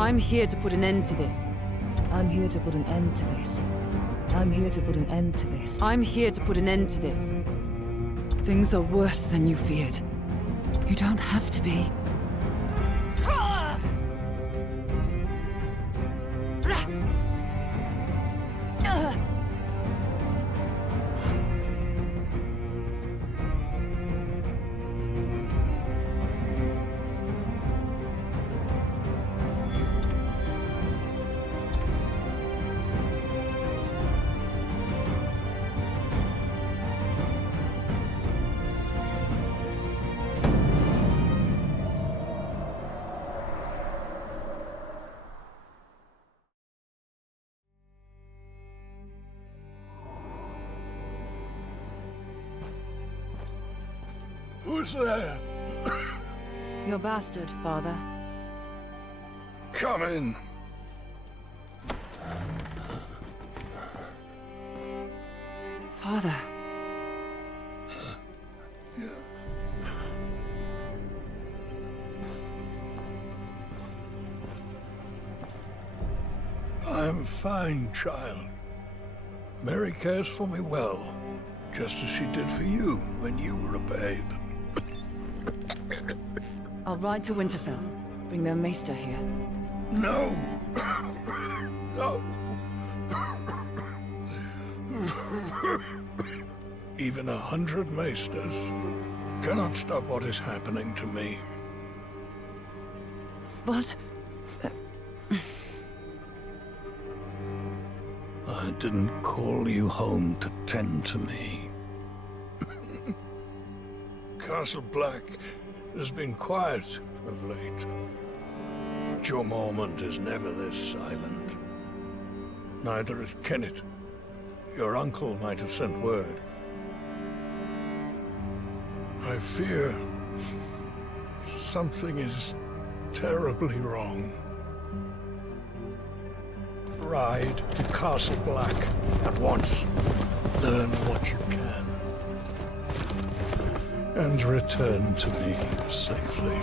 I'm here to put an end to this. I'm here to put an end to this. I'm here to put an end to this. I'm here to put an end to this. Things are worse than you feared. You don't have to be. Who's there? Your bastard, father. Come in. Father. I'm fine, child. Mary cares for me well, just as she did for you when you were a babe. I'll ride to Winterfell. Bring their maester here. No. No. Even 100 maesters cannot stop what is happening to me. But... I didn't call you home to tend to me. Castle Black has been quiet of late. But your moment is never this silent. Neither is Kennet. Your uncle might have sent word. I fear something is terribly wrong. Ride to Castle Black at once. Learn what you can. And return to me safely.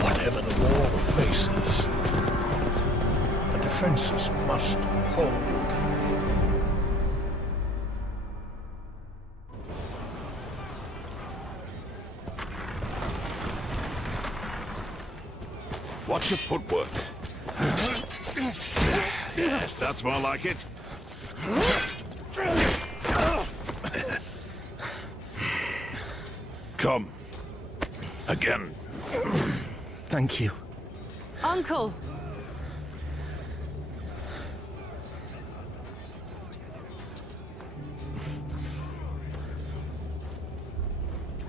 Whatever the war faces, the defenses must hold. Watch your footwork. Yes, that's more like it. Come. Again. Thank you. Uncle!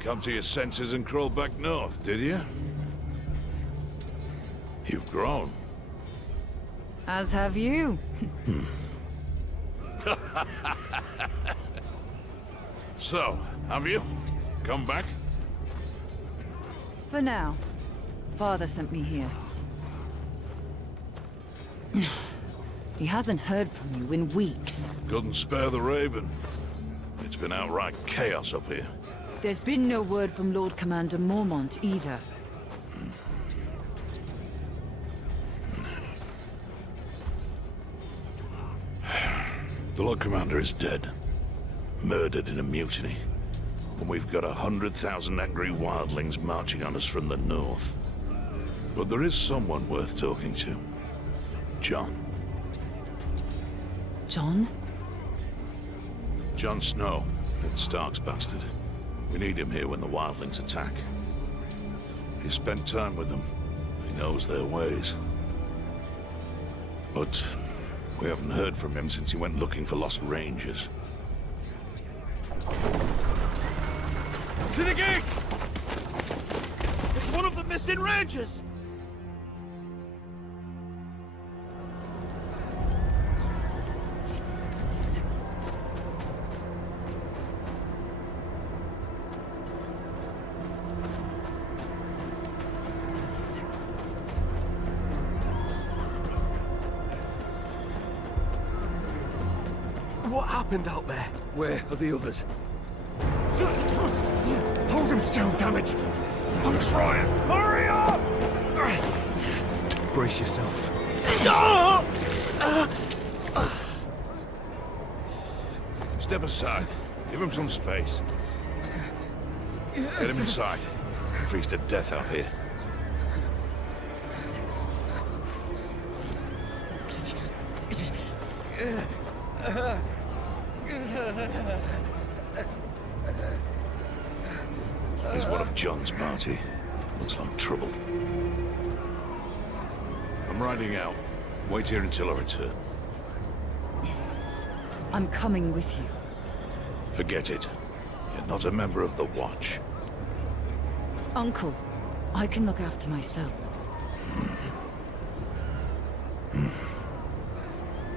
Come to your senses and crawl back north, did you? You've grown. As have you. So, have you? Come back? For now. Father sent me here. He hasn't heard from you in weeks. Couldn't spare the Raven. It's been outright chaos up here. There's been no word from Lord Commander Mormont either. The Lord Commander is dead. Murdered in a mutiny. And we've got 100,000 angry wildlings marching on us from the north. But there is someone worth talking to. Jon. Jon? Jon Snow, Ned Stark's bastard. We need him here when the wildlings attack. He spent time with them. He knows their ways. But we haven't heard from him since he went looking for lost rangers. To the gate! It's one of the missing rangers! What happened out there? Where are the others? Hold him still, damn it! I'm trying! Hurry up! Brace yourself. Step aside. Give him some space. Get him inside. Freeze to death out here. He's one of John's party. Looks like trouble. I'm riding out. Wait here until I return. I'm coming with you. Forget it. You're not a member of the Watch. Uncle, I can look after myself.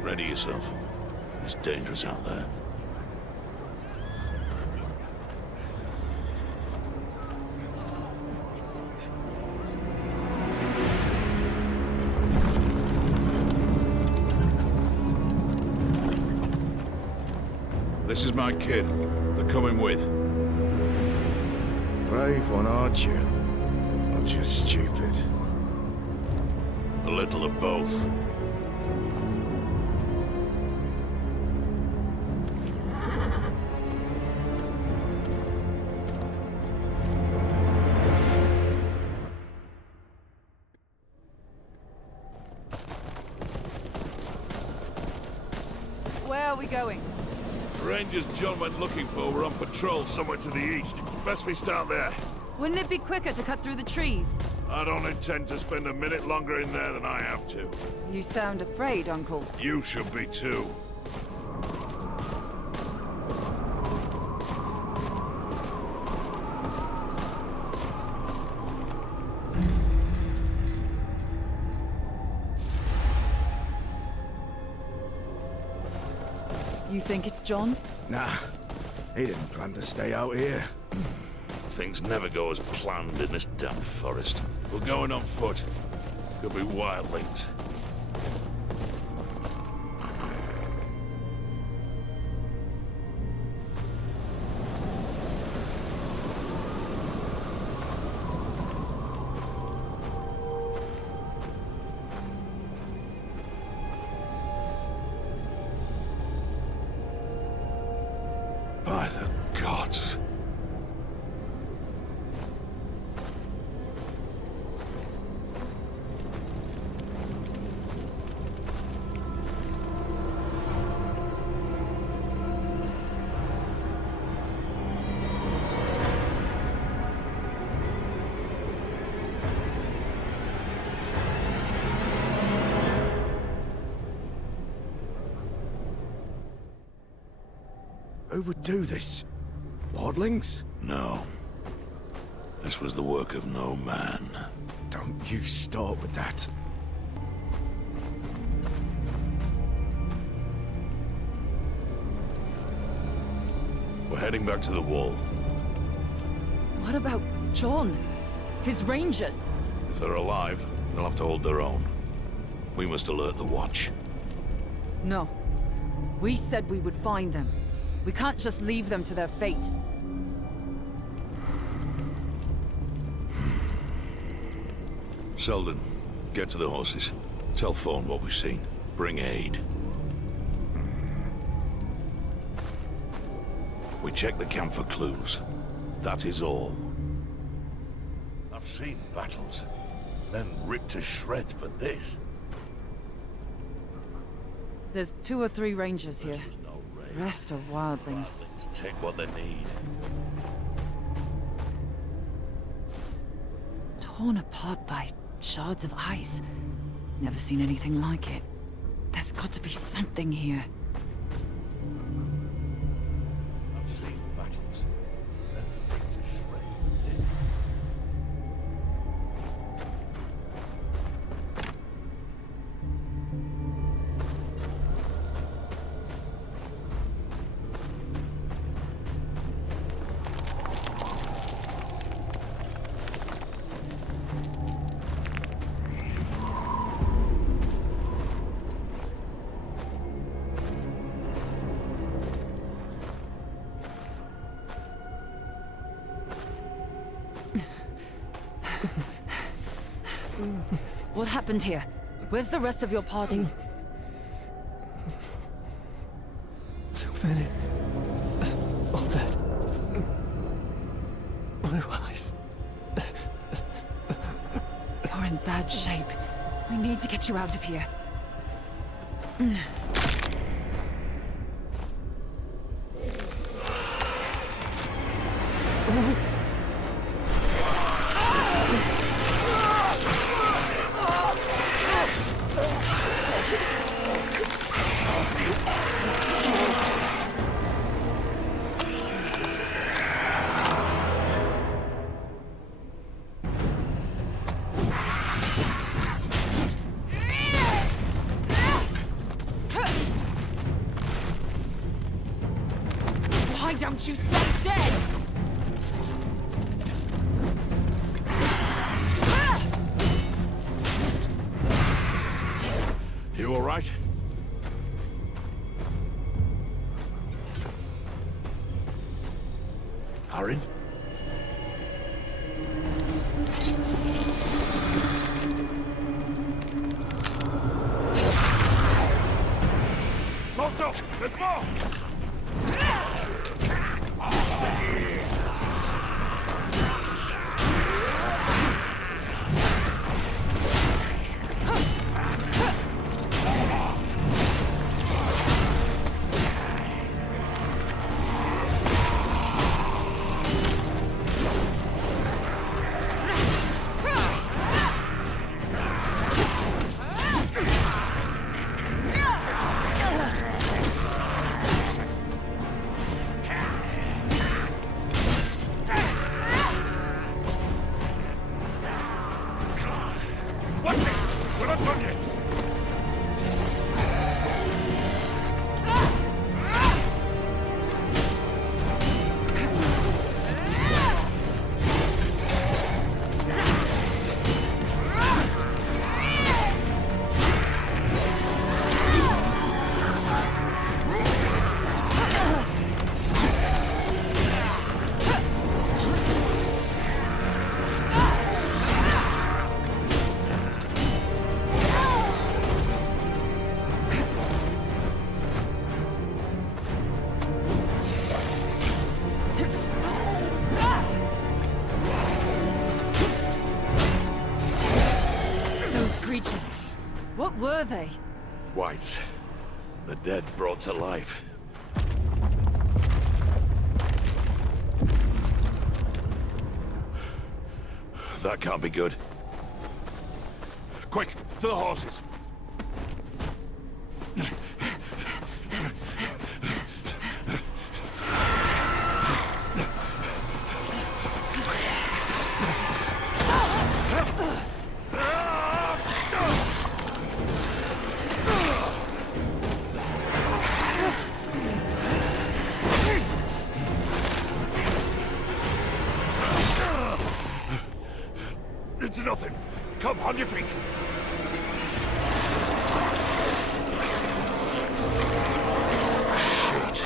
Ready yourself. It's dangerous out there. This is my kid. They're coming with. Brave one, aren't you? Or just stupid? A little of both. Where are we going? The Rangers John went looking for were on patrol somewhere to the east. Best we start there. Wouldn't it be quicker to cut through the trees? I don't intend to spend a minute longer in there than I have to. You sound afraid, Uncle. You should be too. You think it's John? Nah, he didn't plan to stay out here. Things never go as planned in this damn forest. We're going on foot. Could be wildlings. By the gods. Who would do this? Wildlings? No. This was the work of no man. Don't you start with that. We're heading back to the wall. What about John? His rangers? If they're alive, they'll have to hold their own. We must alert the Watch. No. We said we would find them. We can't just leave them to their fate. Selden, get to the horses. Tell Thorne what we've seen. Bring aid. We check the camp for clues. That is all. I've seen battles, then ripped to shreds, but this... There's 2 or 3 rangers here. This was no raid. Rest are wildlings. Wildlings take what they need. Torn apart by shards of ice. Never seen anything like it. There's got to be something here. I've seen battles, then ripped to shreds, but this... What happened here? Where's the rest of your party? Too many. All dead. Blue eyes. You're in bad shape. We need to get you out of here. Why don't you stay dead? You all right? Aaron? Salto! There's more! Watch it! We're not done yet! Those creatures. What were they? Whites. The dead brought to life. That can't be good. Quick, to the horses. It's nothing. Come, on your feet. Shit.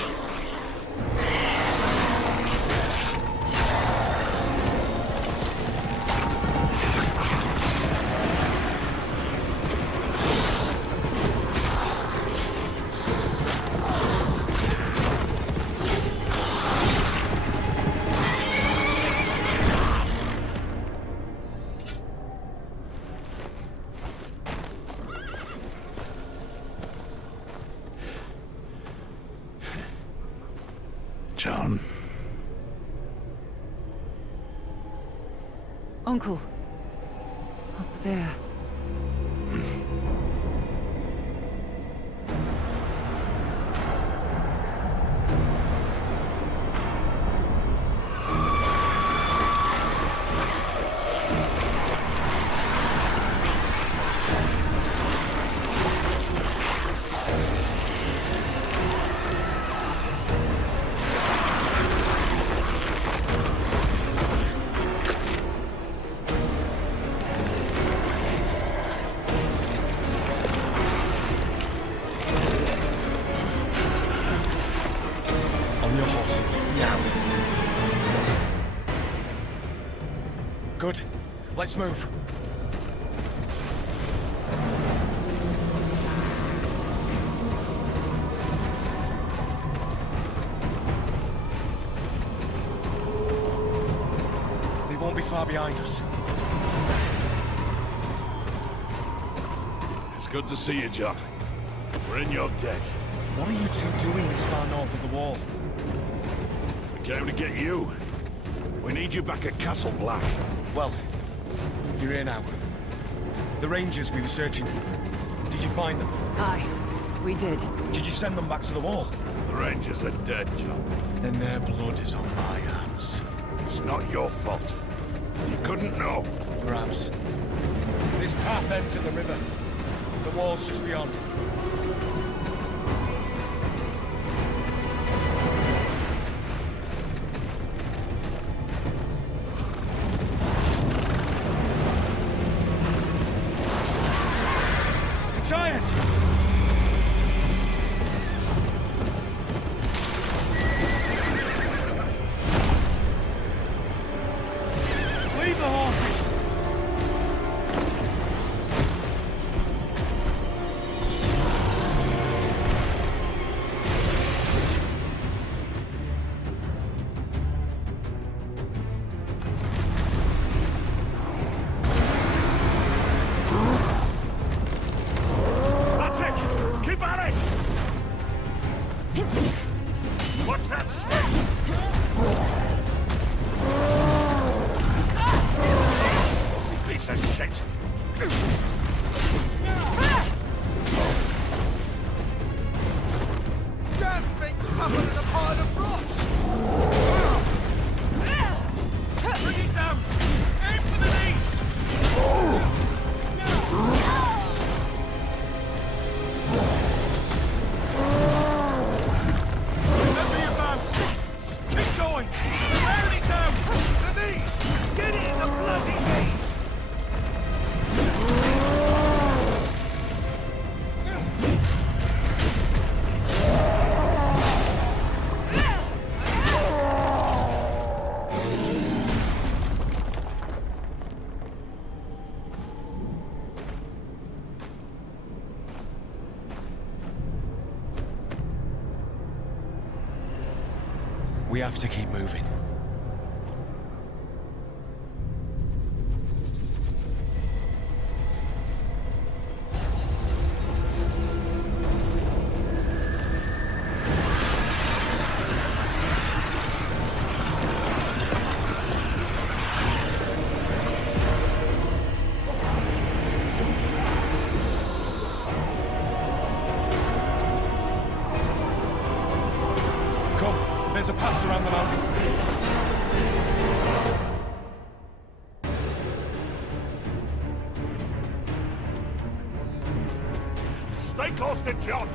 John. Uncle. Up there. On your horses, now. Good. Let's move. far behind us. It's good to see you, John. We're in your debt. What are you two doing this far north of the wall? We came to get you. We need you back at Castle Black. Well, you're here now. The Rangers we were searching for. Did you find them? Aye, we did. Did you send them back to the wall? The Rangers are dead, John. Then their blood is on my hands. It's not your fault. You couldn't know. Perhaps. This path ends in the river. The wall's just beyond. The giants! Leave the horses! That's it! Keep at it! What's that snake? Piece of shit! That thing's tougher than a pile of rocks! Bring it down! Aim for the knees! Let me about! Keep going! Round it down! The knees! Get it in the bloody knees! We have to keep moving. Come, there's a pass around the mountain. Stay close to John!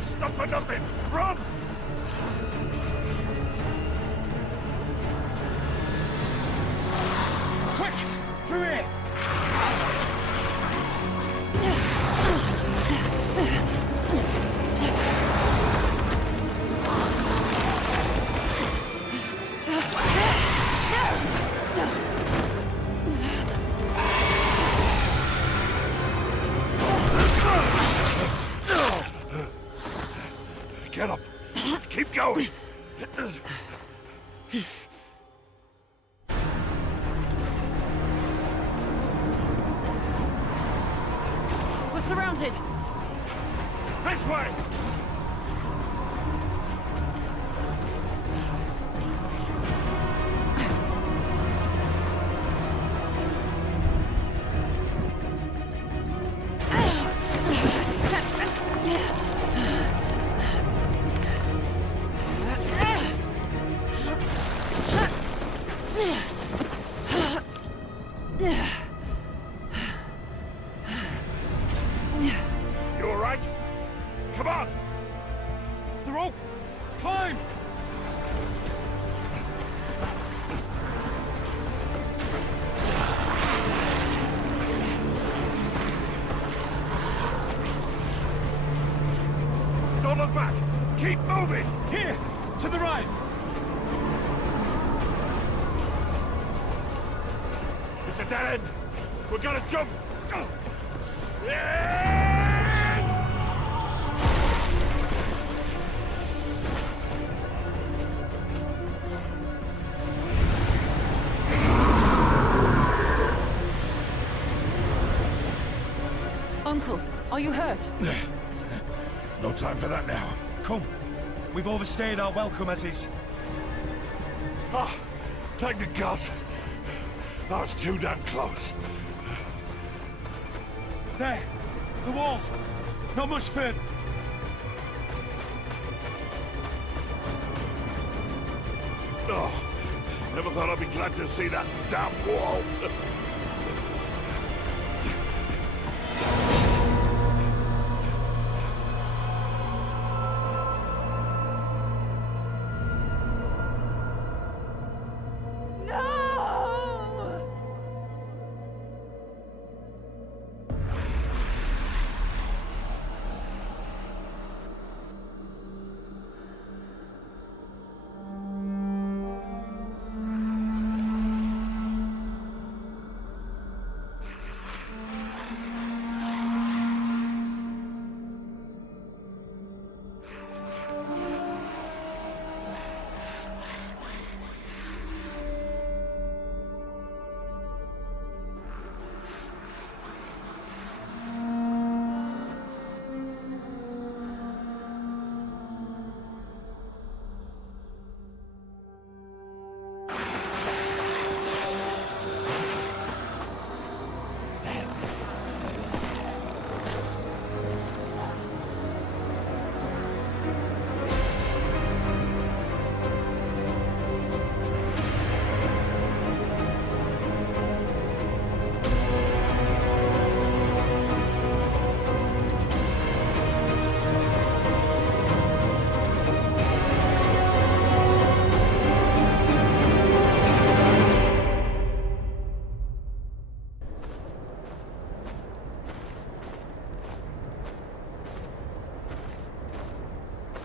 Stop for nothing! Run! Quick! Through here! Get up! Keep going! We're surrounded! This way! You all right? Come on! The rope! Climb! Don't look back! Keep moving! Here! To the right! It's a dead end! We're gonna jump! Yeah! Are you hurt? No time for that now. Come. We've overstayed our welcome as is. Ah, thank the gods. I was too damn close. There. The wall. Not much further. Oh, never thought I'd be glad to see that damn wall.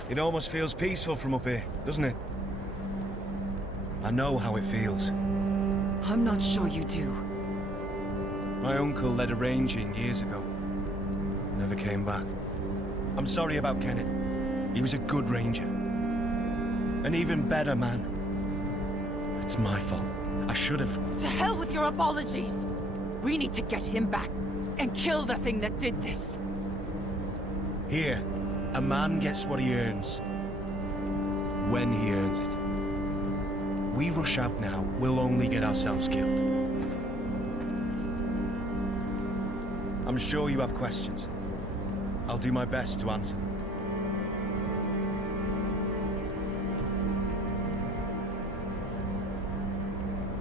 It almost feels peaceful from up here, doesn't it? I know how it feels. I'm not sure you do. My uncle led a ranging years ago. Never came back. I'm sorry about Kenneth. He was a good ranger. An even better man. It's my fault. I should have. To hell with your apologies! We need to get him back and kill the thing that did this. Here, a man gets what he earns. When he earns it. We rush out now, we'll only get ourselves killed. I'm sure you have questions. I'll do my best to answer them.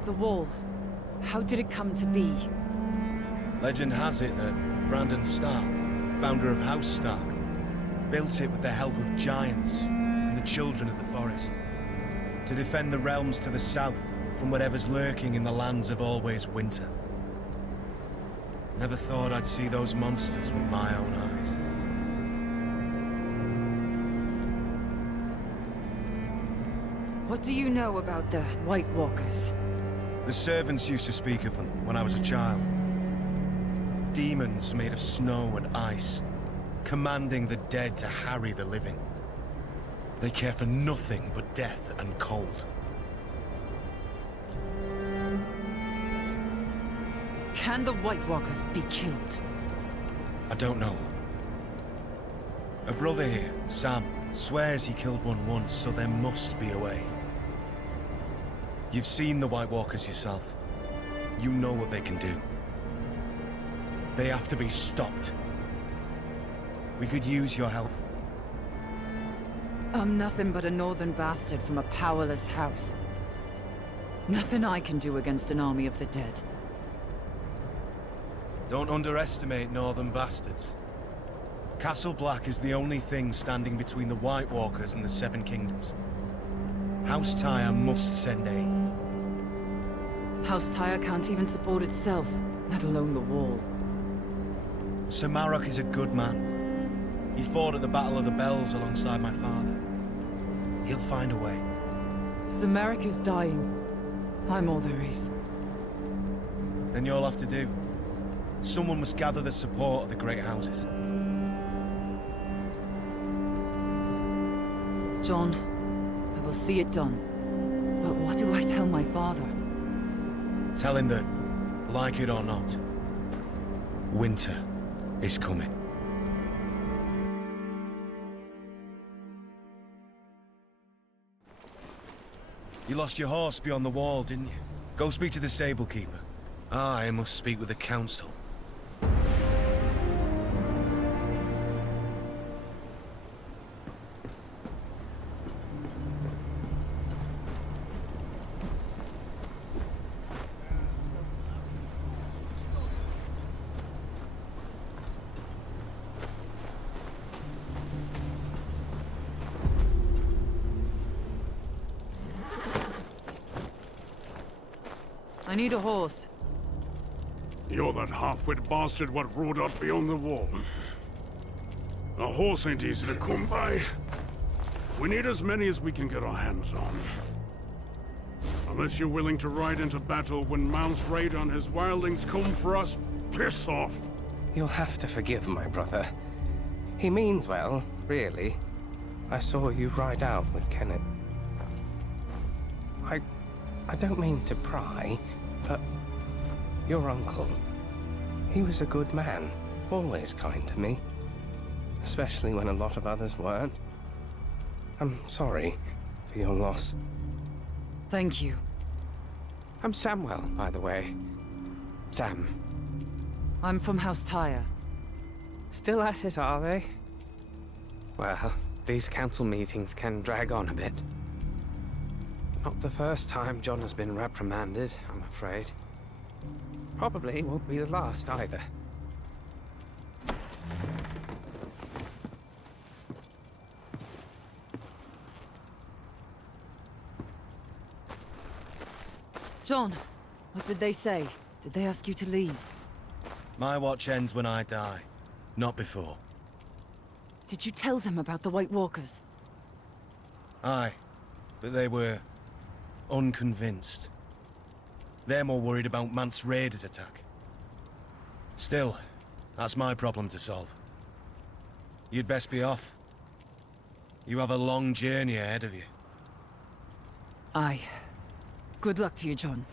The wall. How did it come to be? Legend has it that Brandon Stark, founder of House Stark, built it with the help of giants and the children of the forest, to defend the realms to the south from whatever's lurking in the lands of always winter. Never thought I'd see those monsters with my own eyes. What do you know about the White Walkers? The servants used to speak of them when I was a child. Demons made of snow and ice, commanding the dead to harry the living. They care for nothing but death and cold. Can the White Walkers be killed? I don't know. A brother here, Sam, swears he killed one once, so there must be a way. You've seen the White Walkers yourself. You know what they can do. They have to be stopped. We could use your help. I'm nothing but a northern bastard from a powerless house. Nothing I can do against an army of the dead. Don't underestimate northern bastards. Castle Black is the only thing standing between the White Walkers and the Seven Kingdoms. House Tyre must send aid. House Tyre can't even support itself, let alone the wall. Sir Marok is a good man. He fought at the Battle of the Bells alongside my father. He'll find a way. Sir Merrick is dying. I'm all there is. Then you'll have to do. Someone must gather the support of the great houses. John, I will see it done. But what do I tell my father? Tell him that, like it or not, winter is coming. You lost your horse beyond the wall, didn't you? Go speak to the stable keeper. I must speak with the council. I need a horse. You're that half-wit bastard what rode up beyond the wall. A horse ain't easy to come by. We need as many as we can get our hands on. Unless you're willing to ride into battle when Mount's raid on his wildlings come for us, piss off. You'll have to forgive my brother. He means well, really. I saw you ride out with Kenneth. I don't mean to pry, but your uncle, he was a good man, always kind to me, especially when a lot of others weren't. I'm sorry for your loss. Thank you. I'm Samuel, by the way. Sam. I'm from House Tyre. Still at it, are they? Well, these council meetings can drag on a bit. Not the first time John has been reprimanded, I'm afraid. Probably won't be the last either. John, what did they say? Did they ask you to leave? My watch ends when I die, not before. Did you tell them about the White Walkers? Aye, but they were unconvinced. They're more worried about Mant's raiders' attack. Still, that's my problem to solve. You'd best be off. You have a long journey ahead of you. Aye. Good luck to you, John.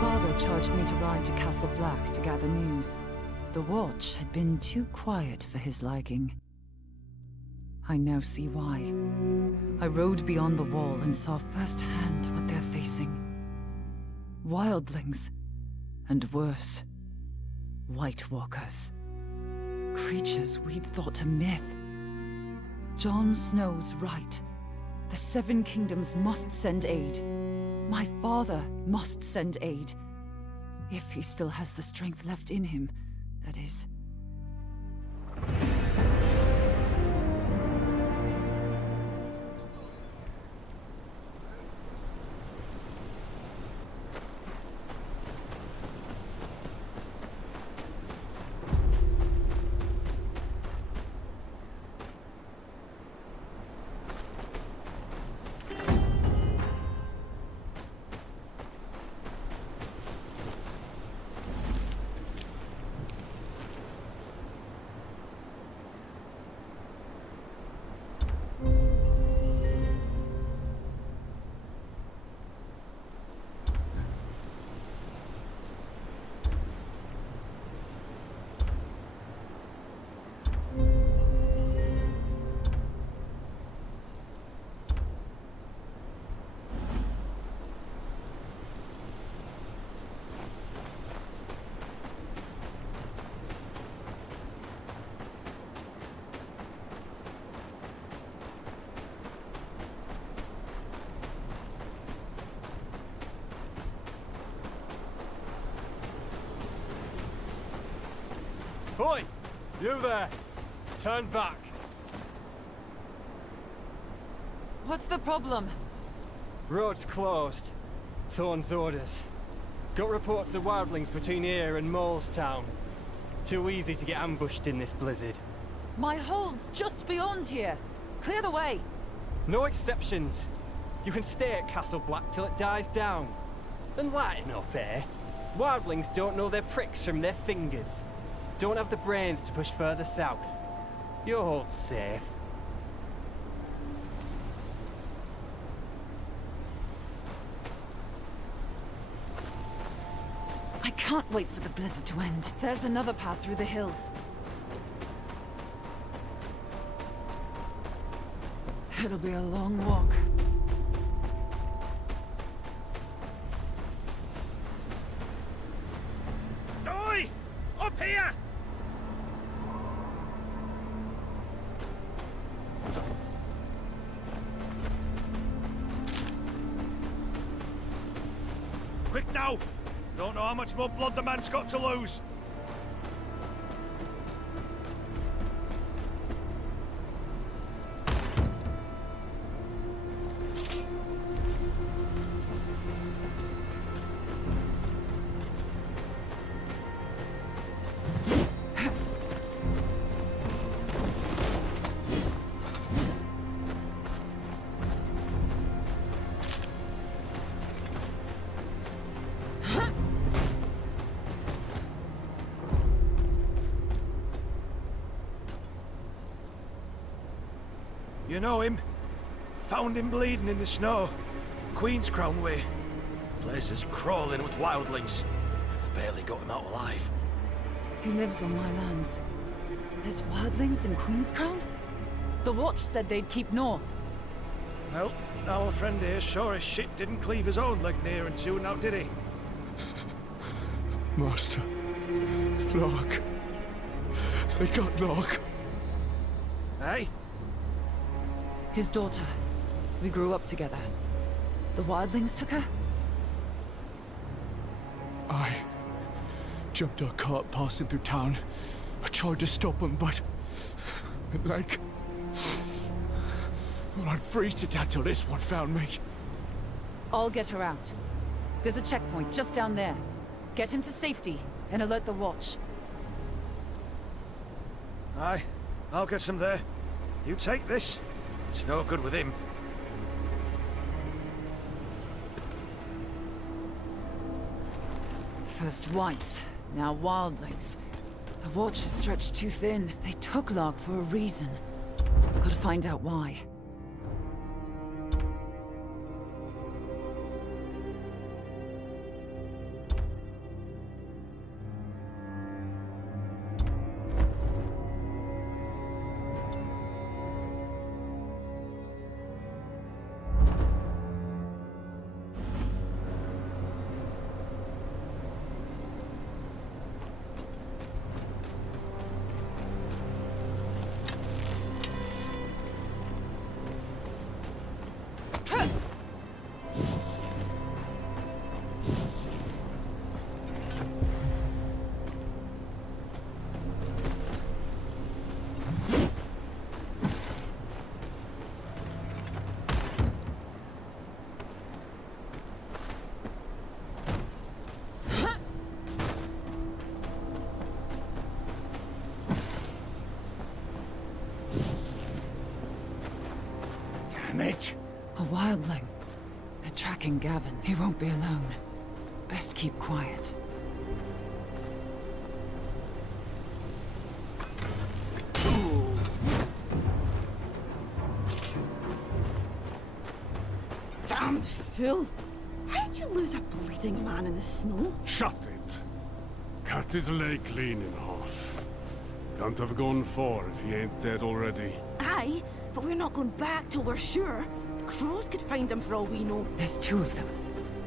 Father charged me to ride to Castle Black to gather news. The watch had been too quiet for his liking. I now see why. I rode beyond the wall and saw firsthand what they're facing. Wildlings. And worse, White Walkers. Creatures we'd thought a myth. Jon Snow's right. The Seven Kingdoms must send aid. My father must send aid. If he still has the strength left in him, that is. Oi! You there! Turn back! What's the problem? Road's closed. Thorn's orders. Got reports of wildlings between here and Molestown. Too easy to get ambushed in this blizzard. My hold's just beyond here. Clear the way. No exceptions. You can stay at Castle Black till it dies down. And lighten up, eh? Wildlings don't know their pricks from their fingers. Don't have the brains to push further south. Your hold's safe. I can't wait for the blizzard to end. There's another path through the hills. It'll be a long walk. Oi! Up here! Quick now! Don't know how much more blood the man's got to lose. You know him? Found him bleeding in the snow. Queen's Crown way. Place is crawling with wildlings. Barely got him out alive. He lives on my lands. There's wildlings in Queen's Crown? The Watch said they'd keep north. Well, our friend here sure as shit didn't cleave his own leg near and soon now, did he? Master. Lark. They got Lark. Hey? His daughter. We grew up together. The wildlings took her? I jumped our cart passing through town. I tried to stop him, but... like... well, I'd freeze to death till this one found me. I'll get her out. There's a checkpoint just down there. Get him to safety and alert the Watch. Aye, I'll get some there. You take this. It's no good with him. First whites, now wildlings. The Watch is stretched too thin. They took Lark for a reason. Gotta find out why. Mitch! A wildling. They're tracking Gavin. He won't be alone. Best keep quiet. Damned fool! How'd you lose a bleeding man in the snow? Shut it. Cut his leg clean in half. Can't have gone far if he ain't dead already. Aye, but we're not going back till we're sure. The crows could find him for all we know. There's two of them.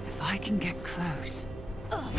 If I can get close... Ugh.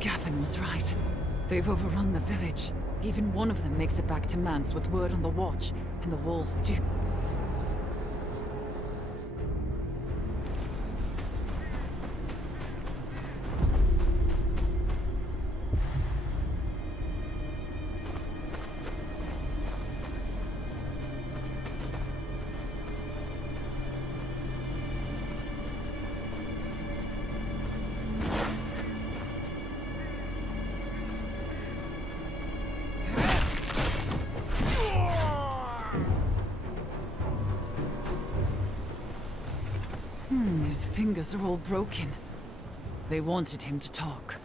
Gavin was right. They've overrun the village. Even one of them makes it back to Mance with word on the watch, and the walls do. His fingers are all broken. They wanted him to talk.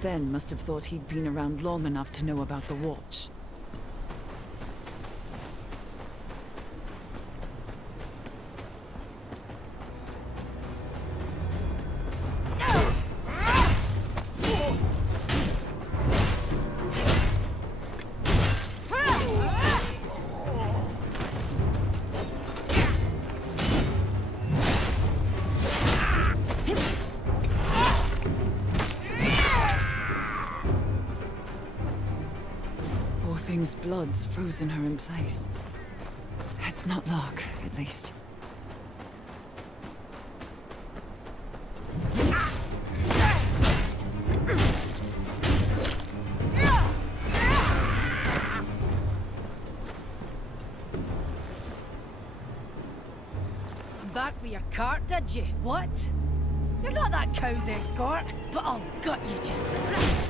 Then must have thought he'd been around long enough to know about the watch. Thing's blood's frozen her in place. It's not luck, at least. Back with your cart, did you? What? You're not that cow's escort, but I'll gut you just the same.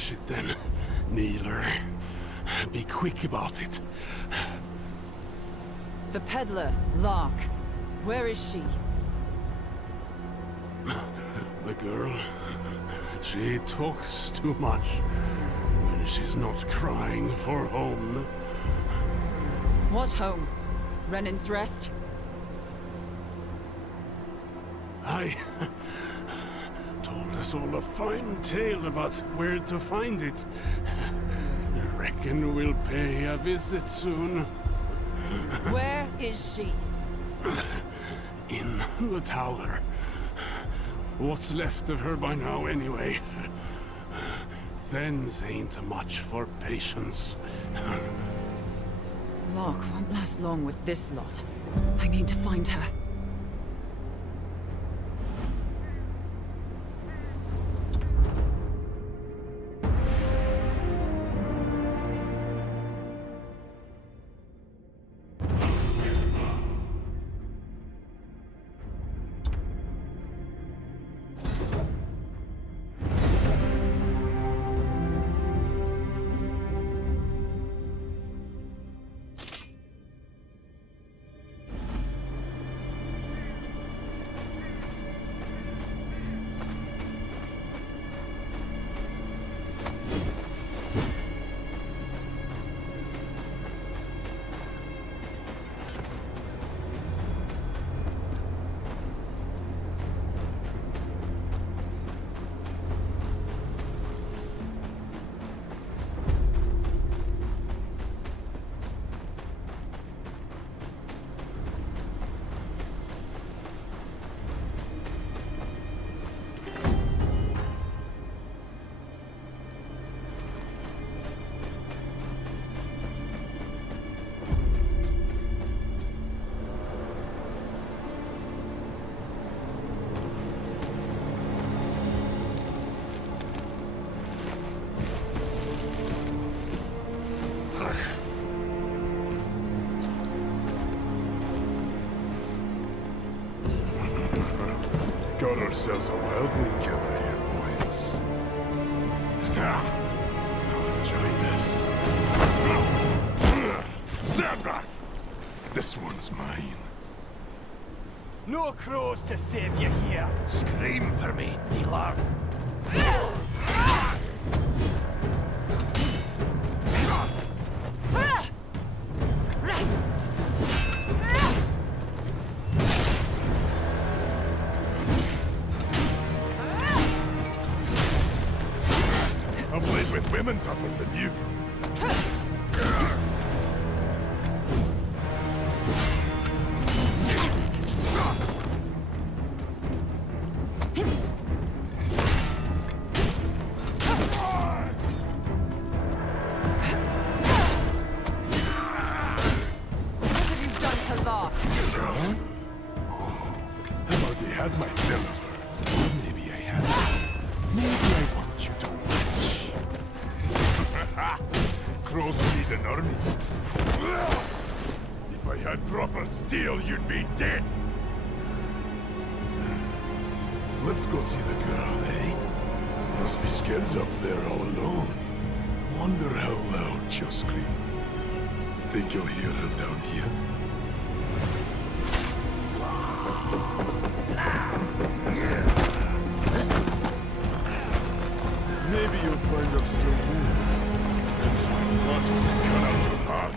Finish it then, kneeler. Be quick about it. The peddler, Lark. Where is she? The girl, she talks too much when she's not crying for home. What home? Renan's Rest? I told us all a fine tale about where to find it. Reckon we'll pay a visit soon. Where is she? In the tower. What's left of her by now, anyway? Thens ain't much for patience. Lark won't last long with this lot. I need to find her. Got ourselves a wildling killer here, boys. Now enjoy this. Stand back! This one's mine. No crows to save you here. Scream for me, kneeler. I've played with women tougher than you. Had my fill of her. Or maybe I had. Maybe I want you to watch. Crows need an army. If I had proper steel, you'd be dead. Let's go see the girl, eh? Must be scared up there all alone. Wonder how loud she'll scream. Think you'll hear her down here? Maybe you'll find her still moving. And she watches it cut out your heart.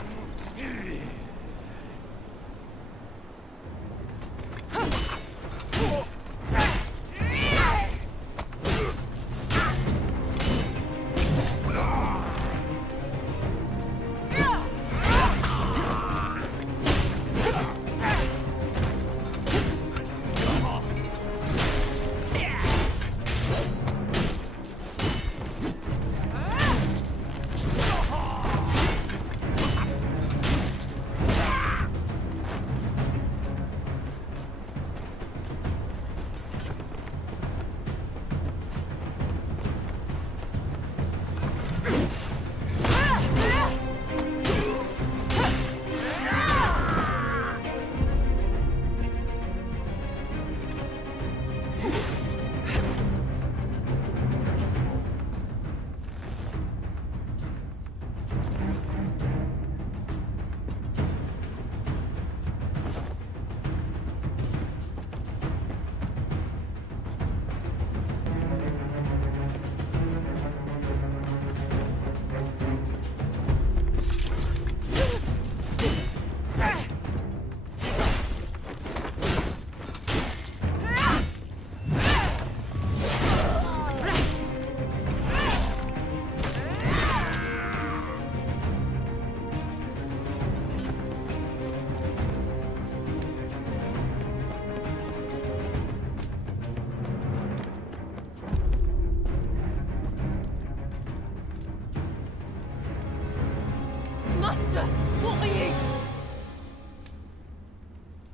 Master, what are you?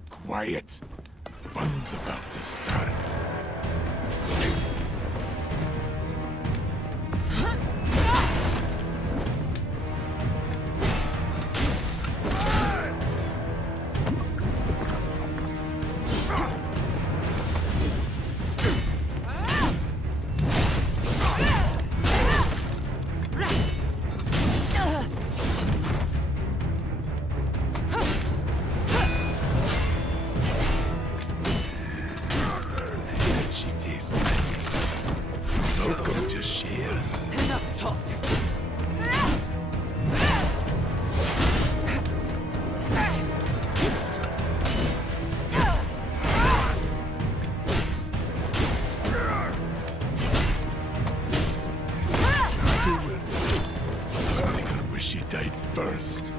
Quiet. Fun's about to start. Welcome to share. Enough talk. Do it. I think I wish you died first.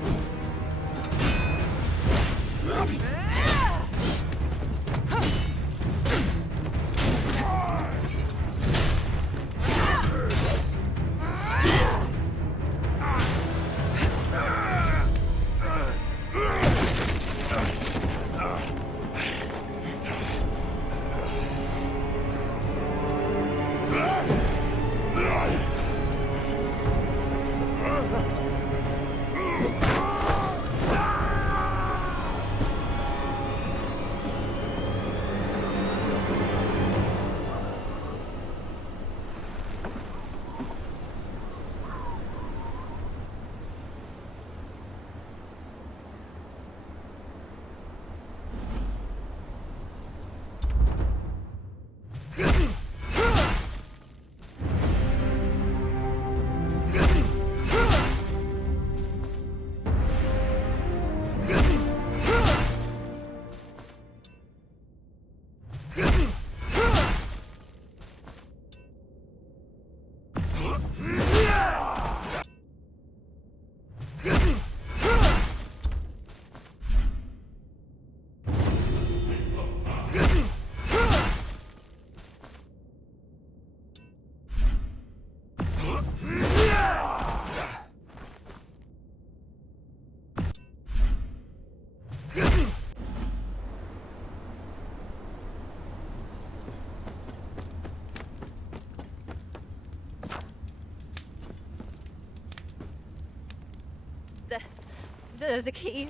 There's a key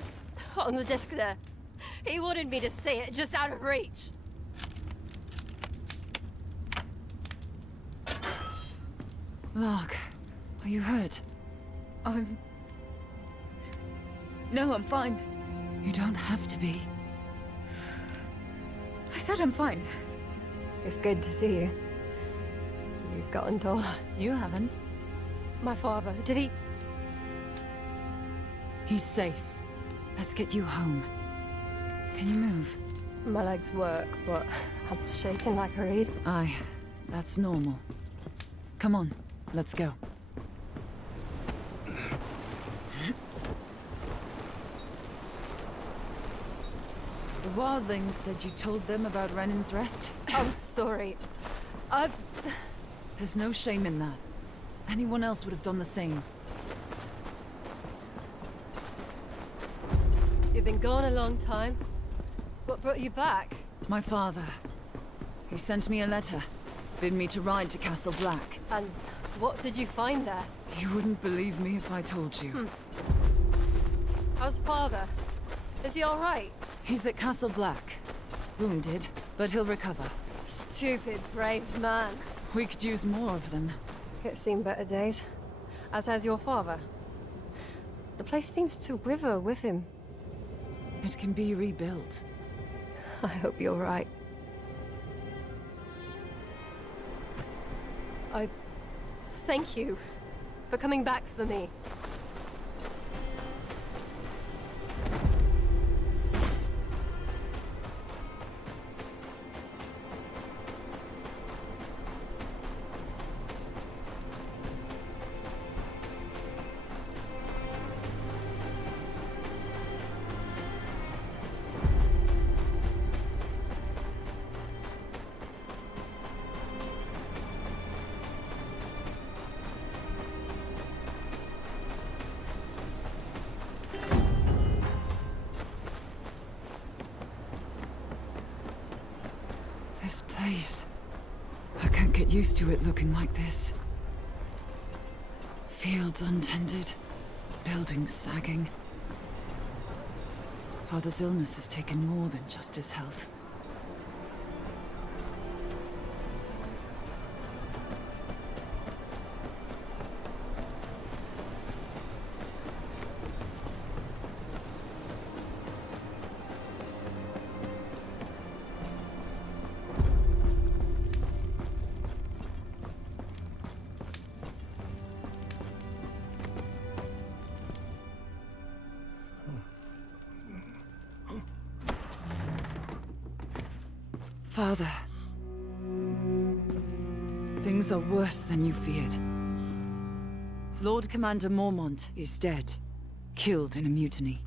on the desk there. He wanted me to say it just out of reach. Lark, are you hurt? No, I'm fine. You don't have to be. I said I'm fine. It's good to see you. You've gotten dull. You haven't. My father, did he? He's safe. Let's get you home. Can you move? My legs work, but I'm shaking like a reed. Aye, that's normal. Come on, let's go. The wildlings said you told them about Renan's rest? I'm sorry. There's no shame in that. Anyone else would have done the same. You've been gone a long time. What brought you back? My father. He sent me a letter. Bid me to ride to Castle Black. And what did you find there? You wouldn't believe me if I told you. How's father? Is he all right? He's at Castle Black. Wounded, but he'll recover. Stupid, brave man. We could use more of them. It's seen better days. As has your father. The place seems to wither with him. It can be rebuilt. I hope you're right. I thank you for coming back for me. This place. I can't get used to it looking like this. Fields untended, buildings sagging. Father's illness has taken more than just his health. Father, things are worse than you feared. Lord Commander Mormont is dead, killed in a mutiny.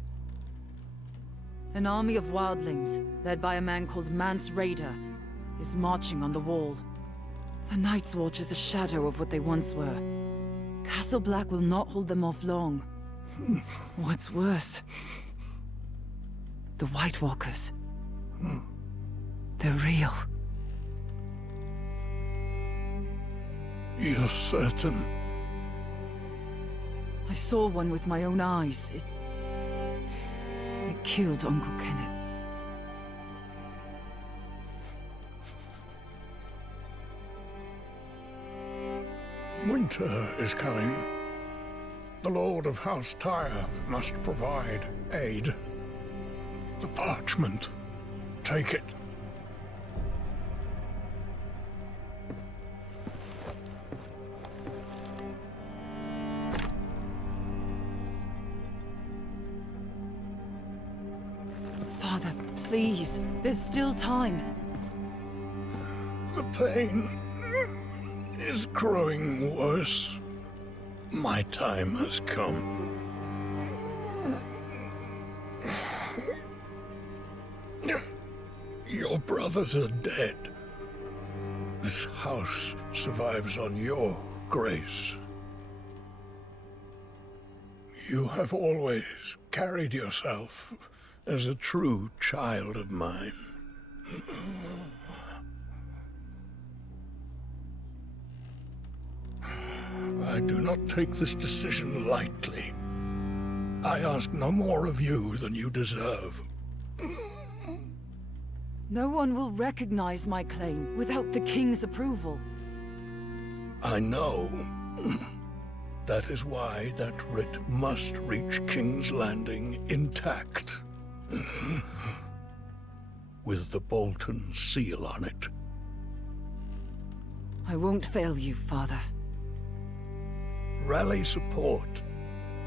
An army of wildlings, led by a man called Mance Raider, is marching on the wall. The Night's Watch is a shadow of what they once were. Castle Black will not hold them off long. What's worse? The White Walkers. They're real. You're certain? I saw one with my own eyes. It killed Uncle Kenneth. Winter is coming. The Lord of House Tyre must provide aid. The parchment. Take it. Father, please. There's still time. The pain is growing worse. My time has come. Your brothers are dead. This house survives on your grace. You have always carried yourself as a true child of mine. I do not take this decision lightly. I ask no more of you than you deserve. No one will recognize my claim without the King's approval. I know. That is why that writ must reach King's Landing intact. With the Bolton seal on it. I won't fail you, Father. Rally support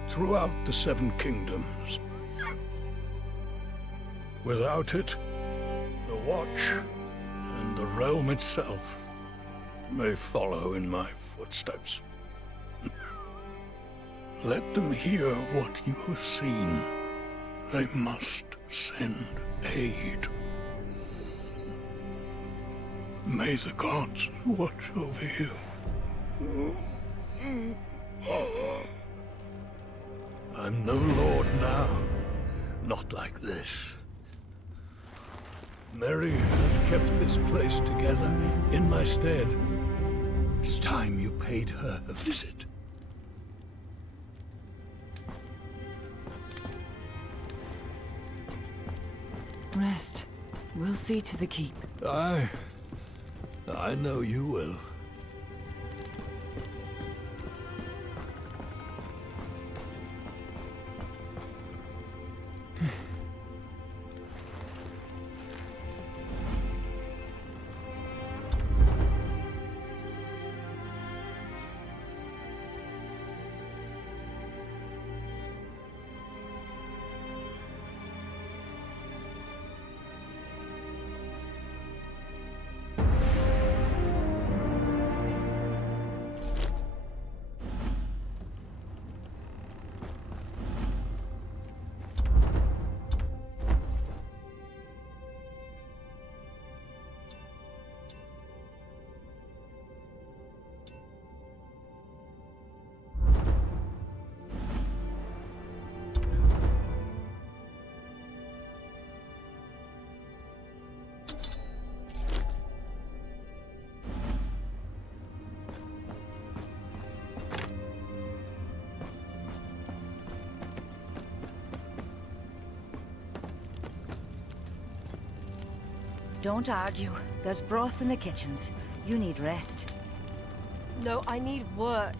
throughout the Seven Kingdoms. Without it, the Watch and the realm itself may follow in my footsteps. Let them hear what you have seen. They must send aid. May the gods watch over you. I'm no lord now, not like this. Mary has kept this place together in my stead. It's time you paid her a visit. Rest. We'll see to the keep. I know you will. don't argue. There's broth in the kitchens. You need rest. No, I need work.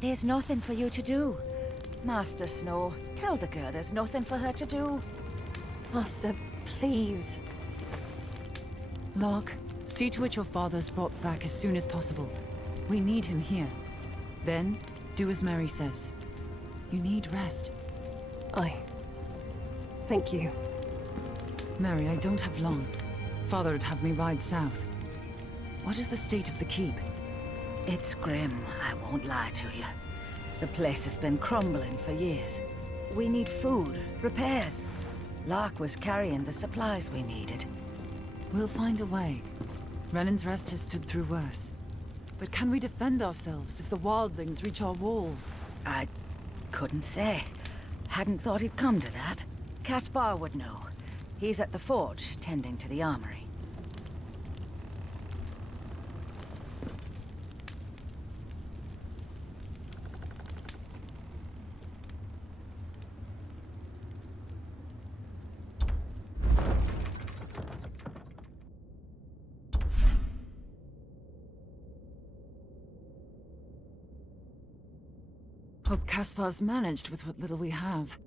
There's nothing for you to do. Master Snow, tell the girl there's nothing for her to do. Master, please. Lark, see to it your father's brought back as soon as possible. We need him here. Then, do as Mary says. You need rest. Aye. Thank you. Mary, I don't have long. Father would have me ride south. What is the state of the keep? It's grim, I won't lie to you. The place has been crumbling for years. We need food, repairs. Lark was carrying the supplies we needed. We'll find a way. Renan's Rest has stood through worse. But can we defend ourselves if the wildlings reach our walls? I couldn't say. Hadn't thought it'd come to that. Caspar would know. He's at the forge, tending to the armory. Hope Caspar's managed with what little we have.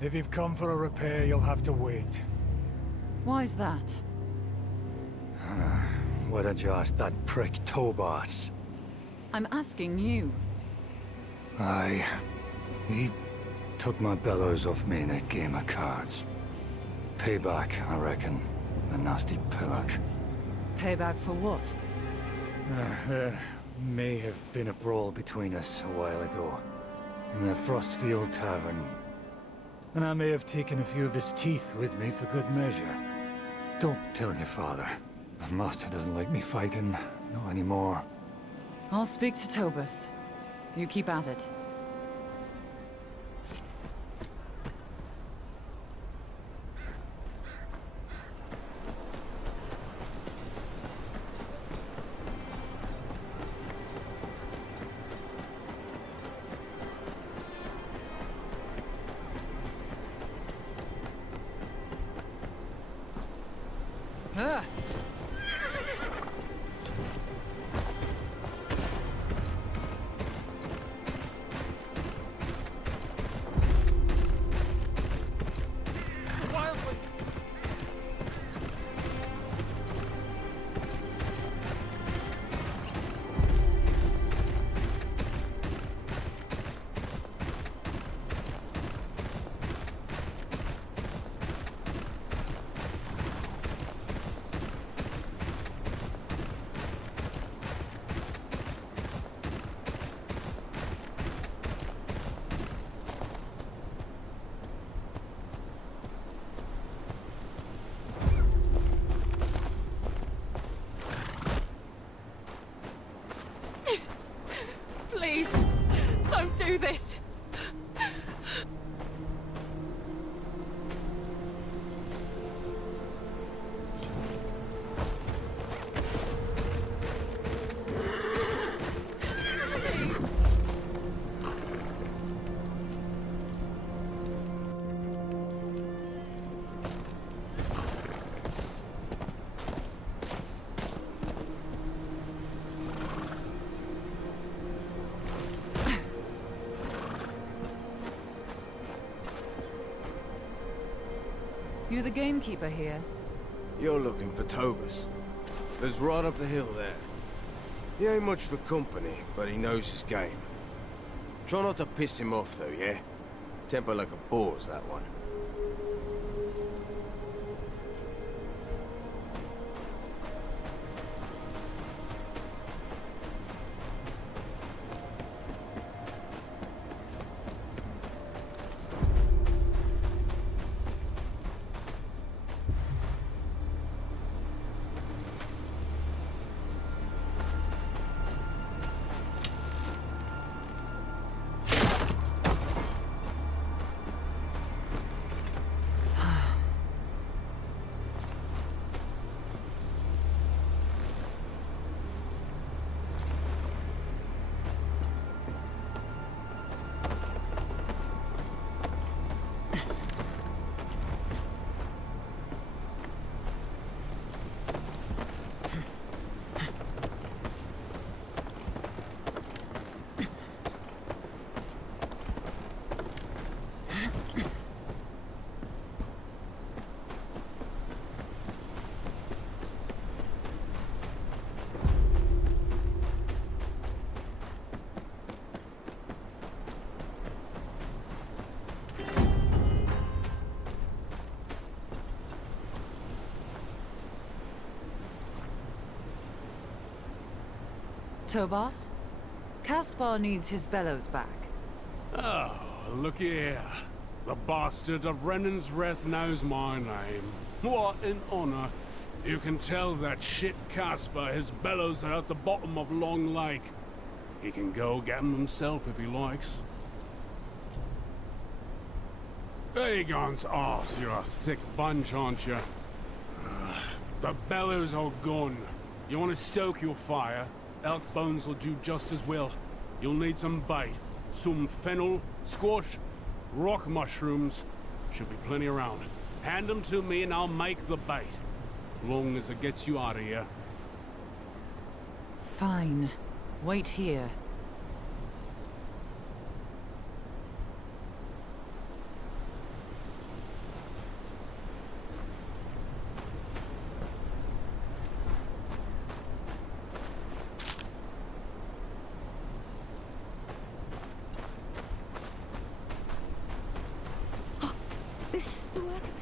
If you've come for a repair, you'll have to wait. Why's that? Why don't you ask that prick Tobas? I'm asking you. Aye. He took my bellows off me in a game of cards. Payback, I reckon. The nasty pillock. Payback for what? There may have been a brawl between us a while ago. In the Frostfield Tavern. And I may have taken a few of his teeth with me for good measure. Don't tell your father. The master doesn't like me fighting. Not anymore. I'll speak to Tobas. You keep at it. You the gamekeeper here? You're looking for Tobus. Lives right up the hill there. He ain't much for company, but he knows his game. Try not to piss him off though, yeah? Temper like a boar's that one. Tobas? Caspar needs his bellows back. Oh, look here. The bastard of Renan's Rest knows my name. What an honor. You can tell that shit Caspar his bellows are at the bottom of Long Lake. He can go get them himself if he likes. Dagon's arse, you're a thick bunch, aren't you? The bellows are gone. You want to stoke your fire? Elk bones will do just as well. You'll need some bait. Some fennel, squash, rock mushrooms. Should be plenty around. Hand them to me and I'll make the bait. Long as it gets you out of here. Fine. Wait here. This the work of it.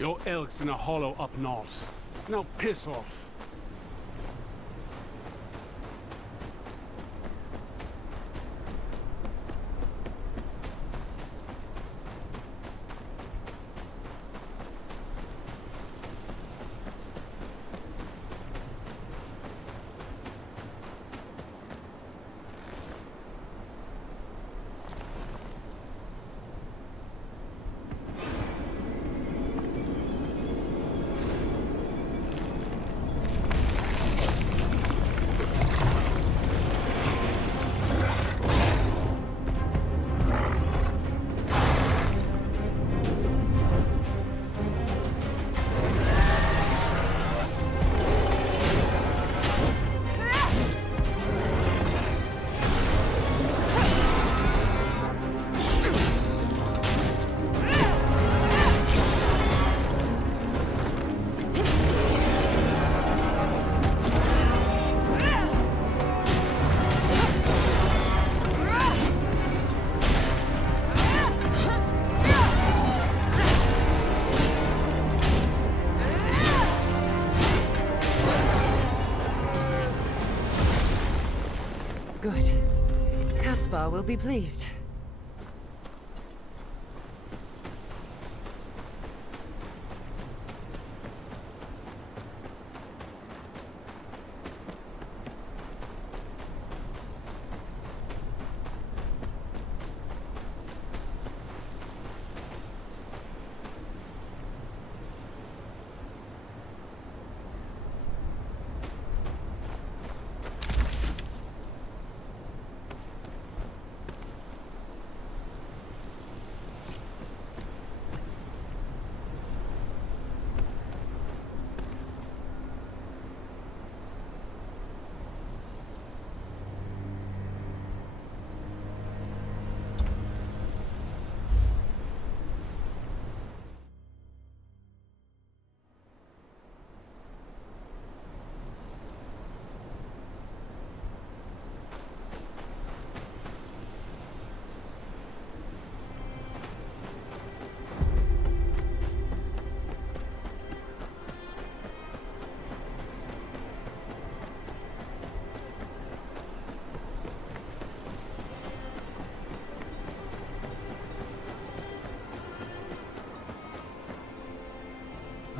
Your elk's in a hollow up north. Now piss off. Good. Caspar will be pleased.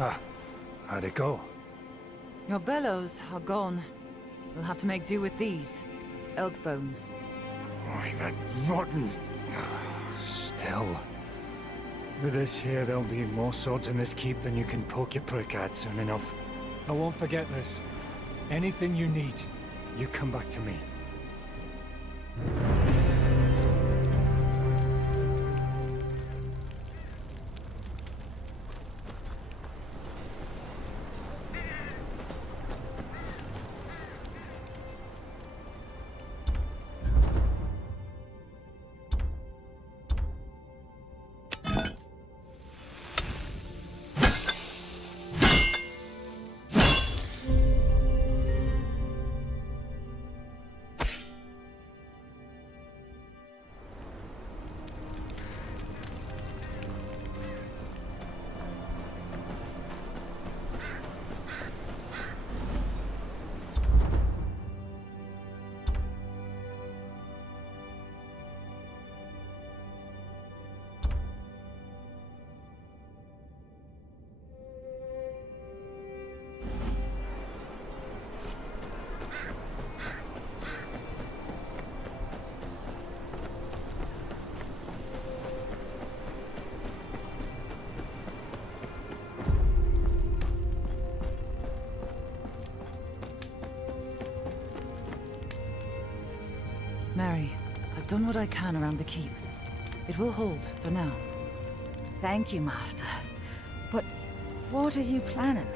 Ah, how'd it go? Your bellows are gone. We'll have to make do with these. Elk bones. Why, that rotten... Still. With this here, there'll be more swords in this keep than you can poke your prick at soon enough. I won't forget this. Anything you need, you come back to me. Mary, I've done what I can around the keep. It will hold for now. Thank you, Master. But what are you planning?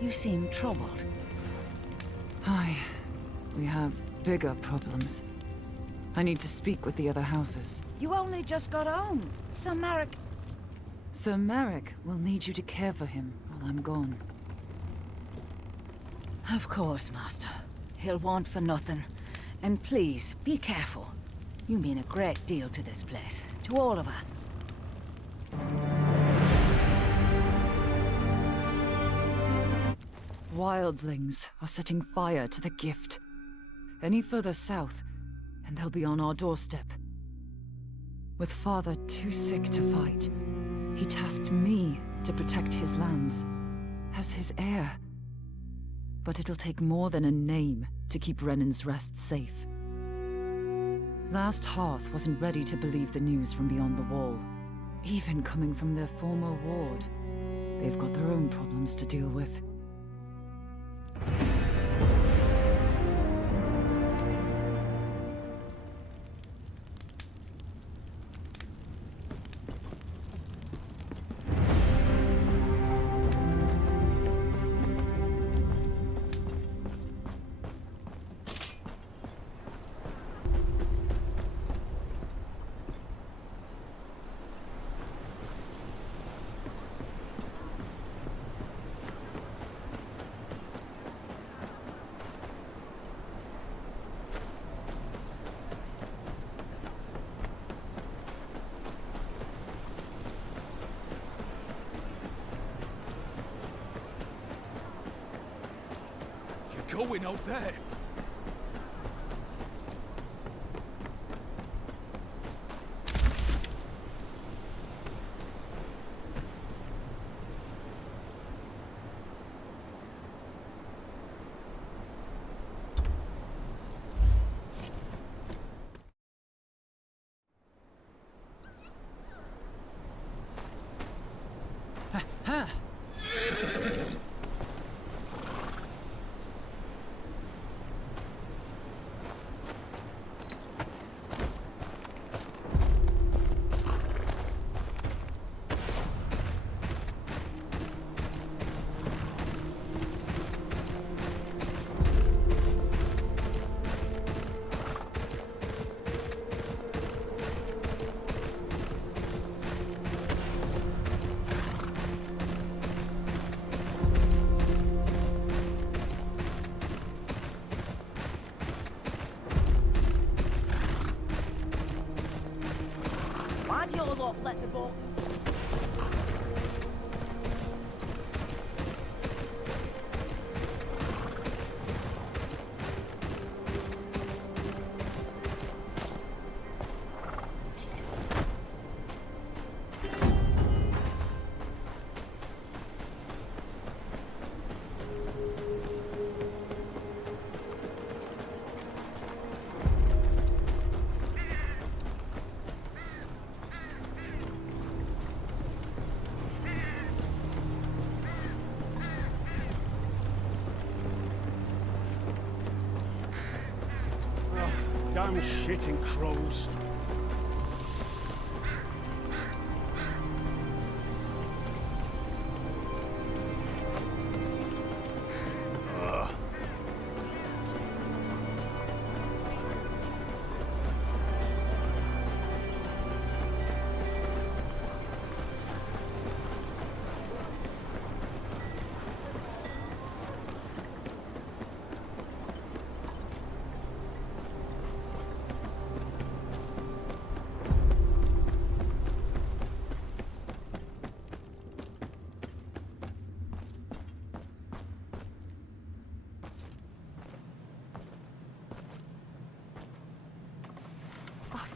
You seem troubled. Aye, we have bigger problems. I need to speak with the other houses. You only just got home. Sir Merrick... Sir Merrick will need you to care for him while I'm gone. Of course, Master. He'll want for nothing. And please, be careful. You mean a great deal to this place, to all of us. Wildlings are setting fire to the gift. Any further south, and they'll be on our doorstep. With Father too sick to fight, he tasked me to protect his lands, as his heir. But it'll take more than a name to keep Renan's Rest safe. Last Hearth wasn't ready to believe the news from beyond the wall, even coming from their former ward. They've got their own problems to deal with. Going out there? Why do you all lot let the boat... shitting crows.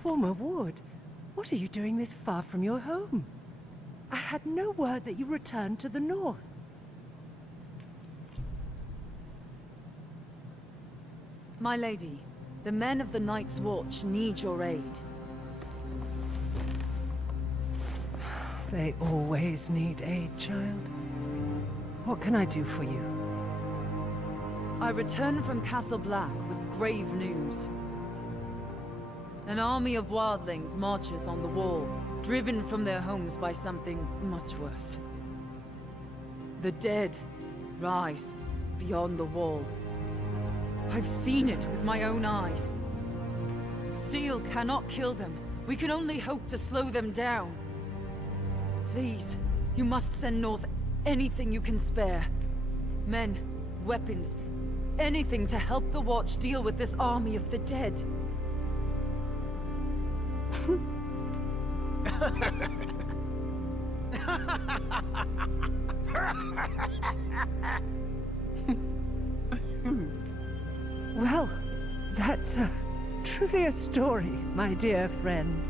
Former ward, what are you doing this far from your home? I had no word that you returned to the north. My lady, the men of the Night's Watch need your aid. They always need aid, child. What can I do for you? I return from Castle Black with grave news. An army of wildlings marches on the wall, driven from their homes by something much worse. The dead rise beyond the wall. I've seen it with my own eyes. Steel cannot kill them. We can only hope to slow them down. Please, you must send north anything you can spare. Men, weapons, anything to help the Watch deal with this army of the dead. Well, that's truly a story, my dear friend.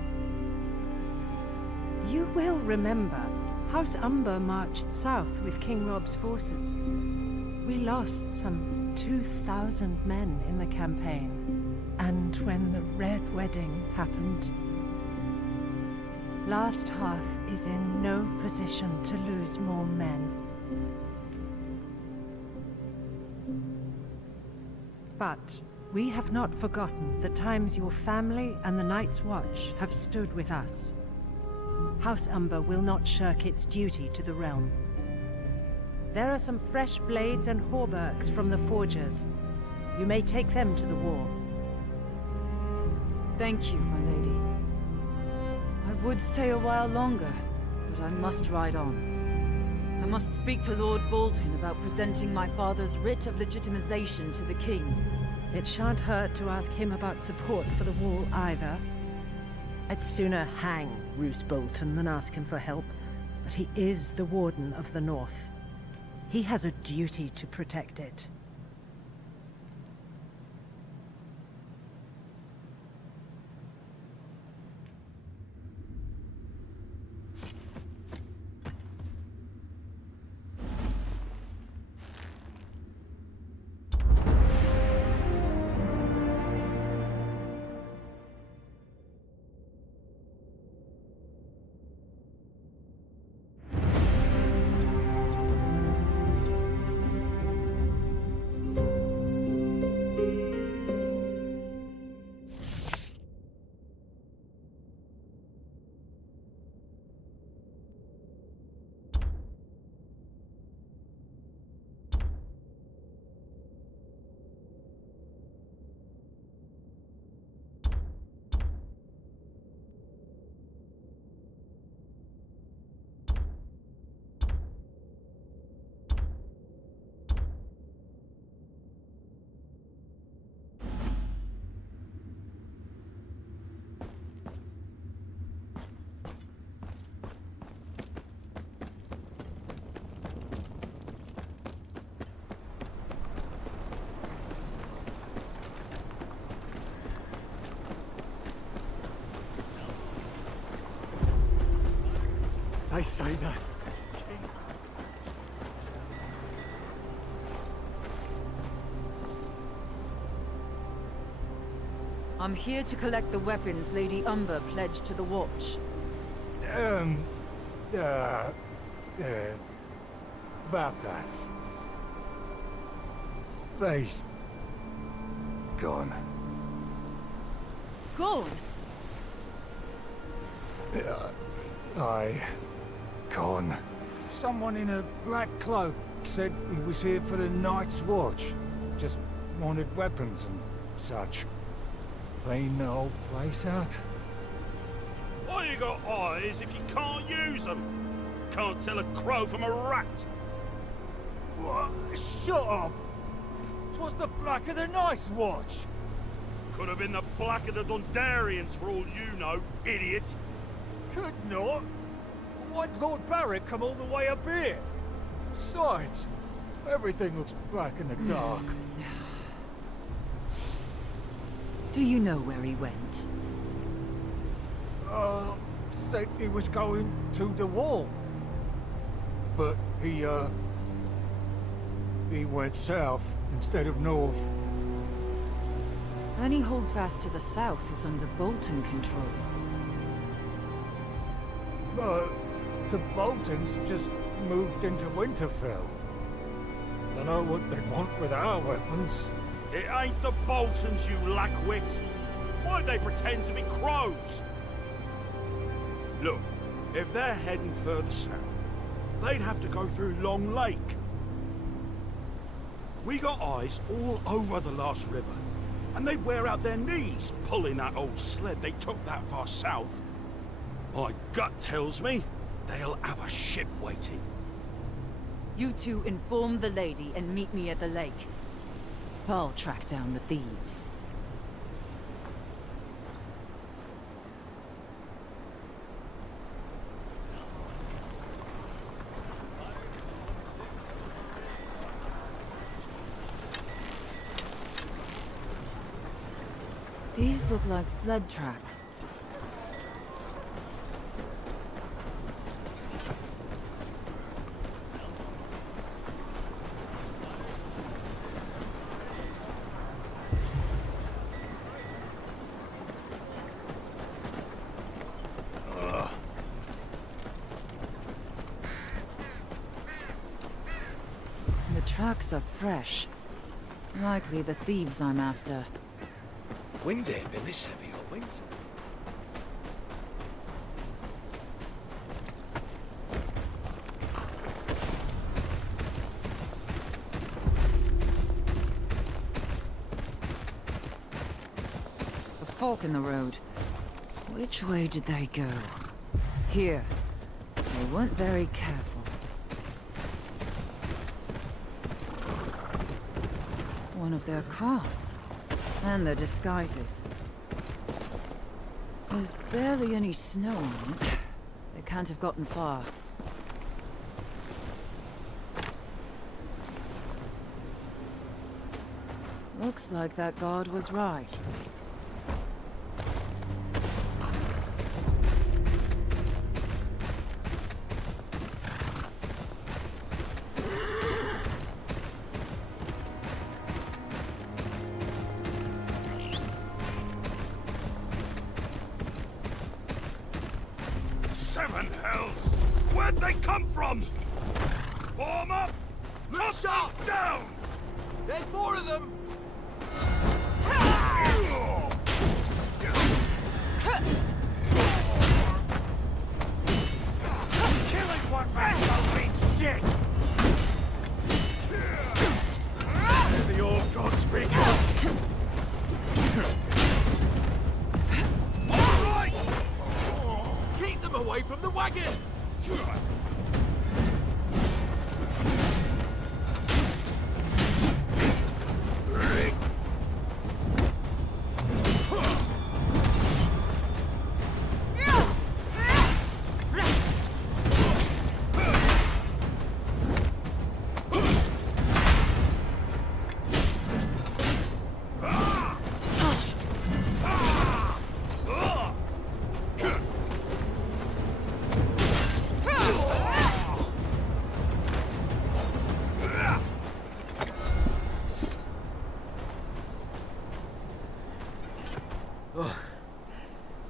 You will remember, House Umber marched south with King Rob's forces. We lost some 2,000 men in the campaign. And when the Red Wedding happened, Last Hearth is in no position to lose more men. But we have not forgotten the times your family and the Night's Watch have stood with us. House Umber will not shirk its duty to the realm. There are some fresh blades and hauberks from the forgers. You may take them to the wall. Thank you, my lady. I would stay a while longer, but I must ride on. I must speak to Lord Bolton about presenting my father's writ of legitimization to the king. It shan't hurt to ask him about support for the wall either. I'd sooner hang Roose Bolton than ask him for help, but he is the Warden of the North. He has a duty to protect it. I say that. I'm here to collect the weapons Lady Umber pledged to the Watch. About that. They's gone. gone? Aye. Gone. Someone in a black cloak said he was here for the night's watch. Just wanted weapons and such. Clean the whole place out. Why you got eyes if you can't use them? Can't tell a crow from a rat. What? Shut up! 'Twas the Black of the Night's watch! Could have been the Black of the Dundarians for all you know, idiot. Could not. Why'd Lord Barrett come all the way up here? Besides, everything looks black in the dark. Do you know where he went? Said he was going to the wall. But he went south instead of north. Any holdfast to the south is under Bolton control. But the Boltons just moved into Winterfell. Dunno what they want with our weapons. It ain't the Boltons, you lackwit. Why'd they pretend to be crows? Look, if they're heading further south, they'd have to go through Long Lake. We got eyes all over the last river, and they'd wear out their knees pulling that old sled they took that far south. My gut tells me they'll have a ship waiting. You two inform the lady and meet me at the lake. I'll track down the thieves. These look like sled tracks. The tracks are fresh. Likely the thieves I'm after. Wind ain't been this heavy all winter. A fork in the road. Which way did they go? Here. They weren't very careful. One of their carts. And their disguises. There's barely any snow on it. They can't have gotten far. Looks like that guard was right. Seven hells! Where'd they come from? Form up! Look sharp! Down! There's more of them! Killing one man don't mean shit! May the old gods bring out! All right! Keep them away from the wagon!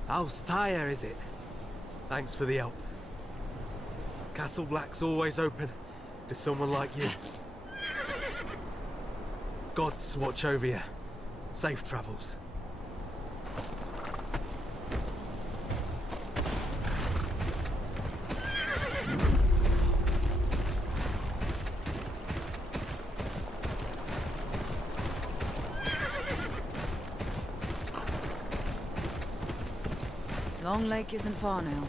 How's Tyre, is it? Thanks for the help. Castle Black's always open to someone like you. Gods watch over you. Safe travels. Long Lake isn't far now.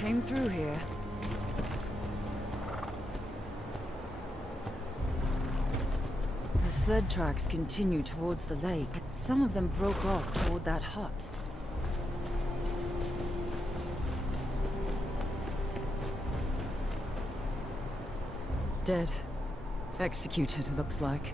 Came through here. The sled tracks continue towards the lake, but some of them broke off toward that hut. Dead. Executed, looks like.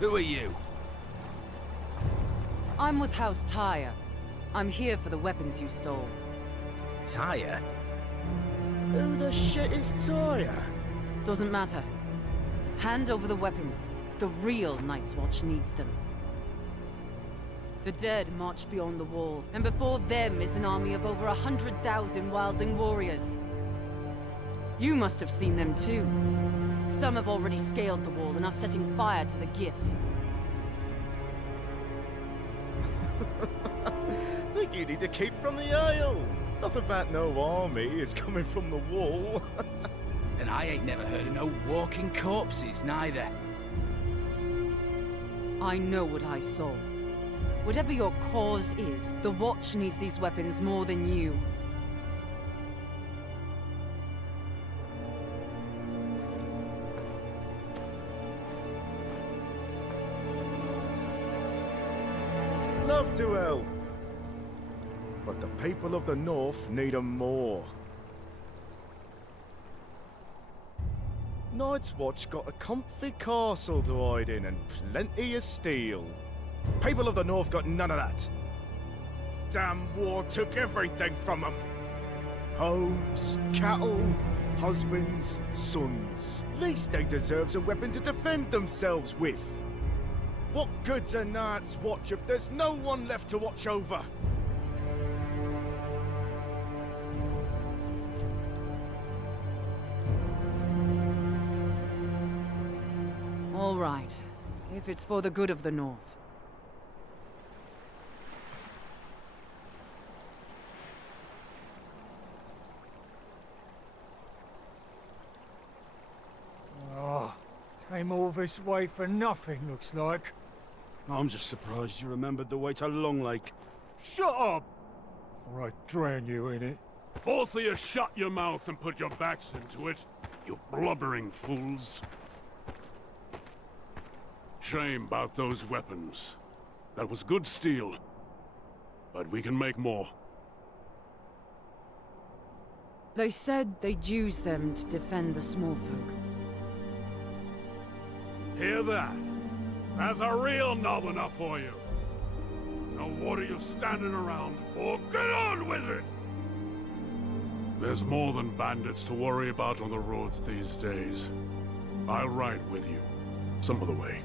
Who are you? I'm with House Tyre. I'm here for the weapons you stole. Tyre? Who the shit is Tyre? Doesn't matter. Hand over the weapons. The real Night's Watch needs them. The dead march beyond the wall, and before them is an army of over 100,000 wildling warriors. You must have seen them too. Some have already scaled the wall and are setting fire to the gift. Think you need to keep from the Isle. Nothing about no army is coming from the wall. And I ain't never heard of no walking corpses, neither. I know what I saw. Whatever your cause is, the Watch needs these weapons more than you. Love to help. But the people of the North need 'em more. Night's Watch got a comfy castle to hide in and plenty of steel. People of the North got none of that. Damn war took everything from them. Homes, cattle, husbands, sons. Least they deserves a weapon to defend themselves with. What good's a Night's Watch if there's no one left to watch over? All right. If it's for the good of the North. Oh, came all this way for nothing, looks like. I'm just surprised you remembered the way to Long Lake. Shut up! Before I drown you in it. Both of you shut your mouth and put your backs into it, you blubbering fools. Shame about those weapons. That was good steel. But we can make more. They said they'd use them to defend the small folk. Hear that? That's a real northerner for you. Now what are you standing around for? Get on with it! There's more than bandits to worry about on the roads these days. I'll ride with you, some of the way.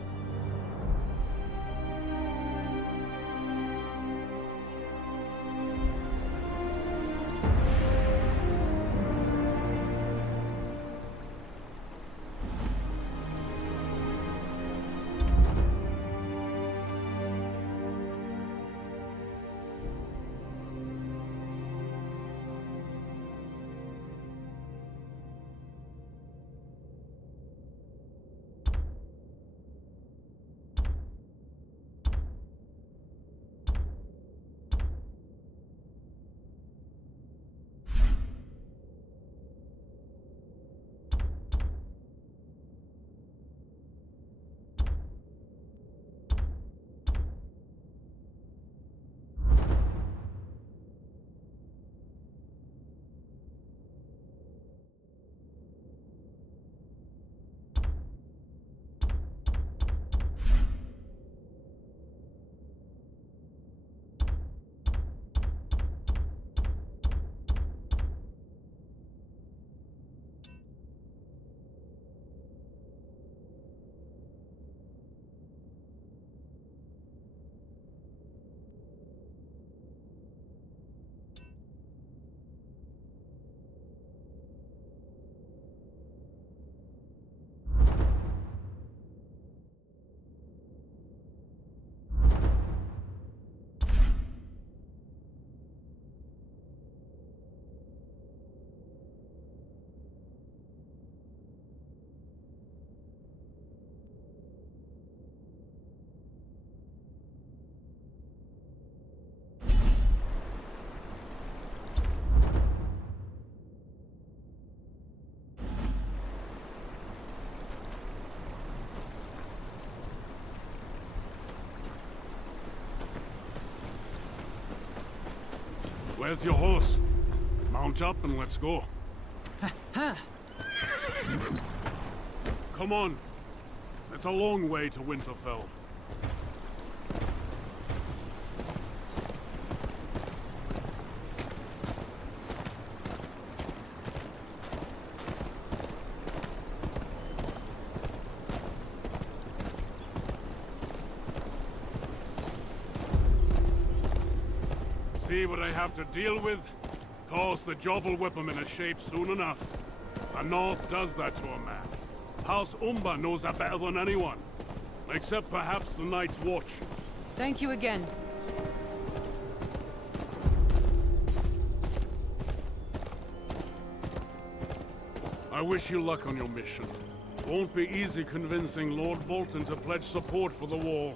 Where's your horse? Mount up and let's go. Come on. It's a long way to Winterfell. See what I have to deal with? Course, the job will whip him into shape soon enough. The North does that to a man. House Umber knows that better than anyone. Except perhaps the Night's Watch. Thank you again. I wish you luck on your mission. Won't be easy convincing Lord Bolton to pledge support for the war.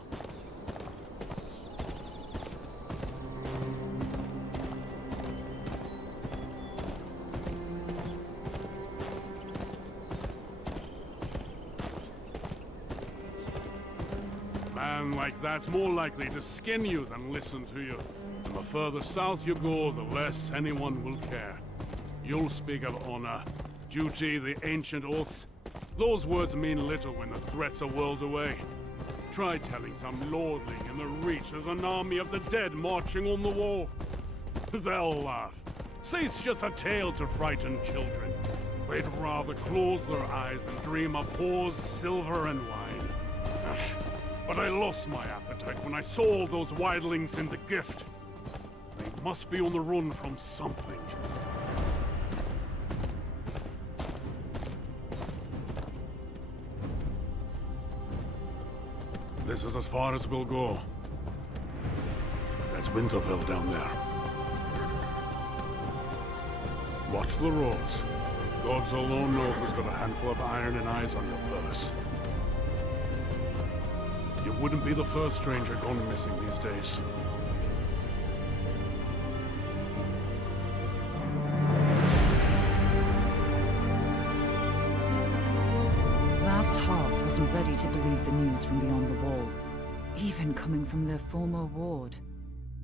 Man like that's more likely to skin you than listen to you. And the further south you go, the less anyone will care. You'll speak of honor, duty, the ancient oaths. Those words mean little when the threats are whirled away. Try telling some lordling in the Reach there's an army of the dead marching on the wall. They'll laugh. Say it's just a tale to frighten children. They'd rather close their eyes than dream of whores, silver, and wine. But I lost my appetite when I saw all those wildlings in the gift. They must be on the run from something. This is as far as we'll go. That's Winterfell down there. Watch the roads. Gods alone know who's got a handful of iron and eyes on your purse. You wouldn't be the first stranger gone missing these days. Last Hearth wasn't ready to believe the news from beyond the wall, even coming from their former ward.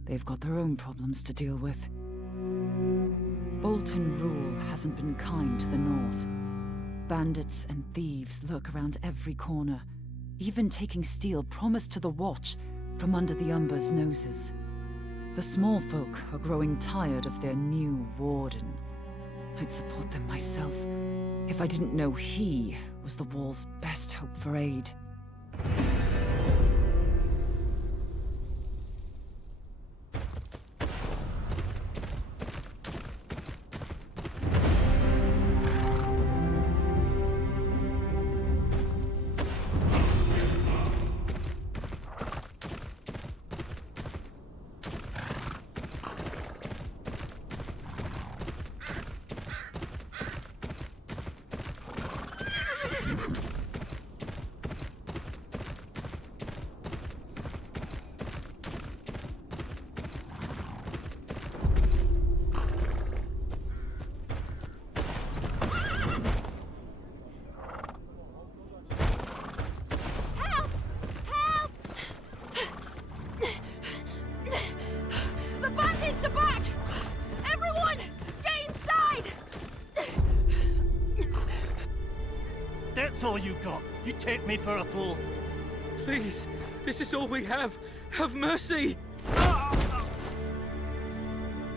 They've got their own problems to deal with. Bolton rule hasn't been kind to the north. Bandits and thieves lurk around every corner, even taking steel promised to the Watch from under the Umber's noses. The small folk are growing tired of their new warden. I'd support them myself if I didn't know he was the Wall's best hope for aid. That's all you got. You take me for a fool. Please, this is all we have. Have mercy!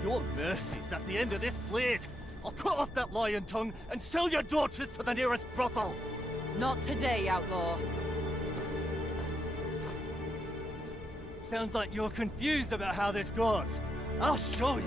Your mercy's at the end of this blade. I'll cut off that lion tongue and sell your daughters to the nearest brothel. Not today, outlaw. Sounds like you're confused about how this goes. I'll show you.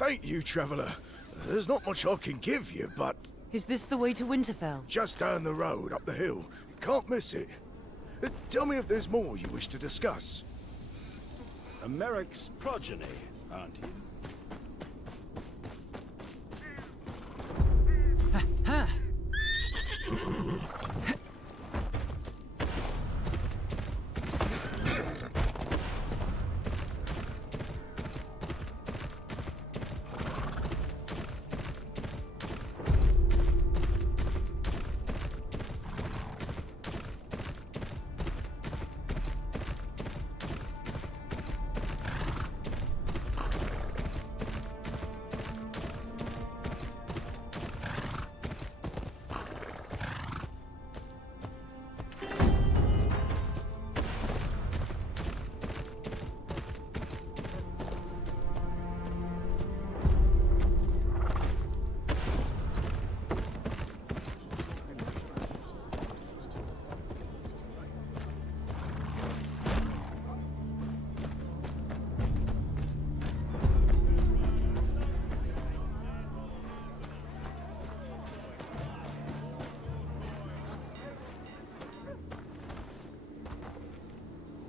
Thank you, traveller. There's not much I can give you, but... Is this the way to Winterfell? Just down the road, up the hill. Can't miss it. Tell me if there's more you wish to discuss. A Merrick's progeny, aren't you?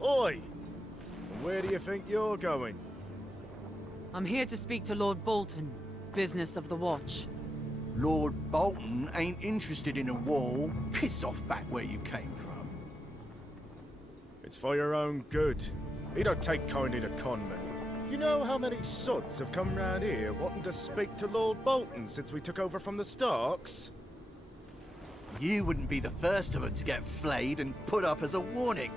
Oi! Where do you think you're going? I'm here to speak to Lord Bolton, business of the watch. Lord Bolton ain't interested in a war. Piss off back where you came from. It's for your own good. He don't take kindly to conmen. You know how many sods have come round here wanting to speak to Lord Bolton since we took over from the Starks? You wouldn't be the first of them to get flayed and put up as a warning.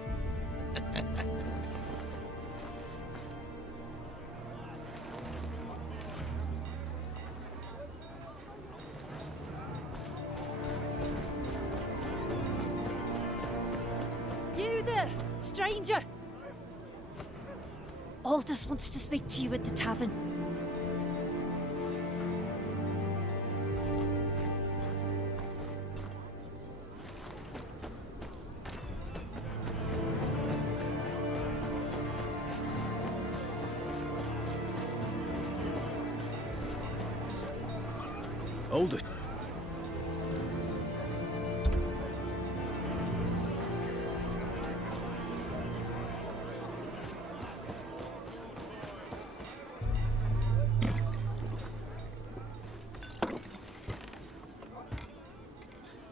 You there, stranger! Aldous wants to speak to you at the tavern. Aldous.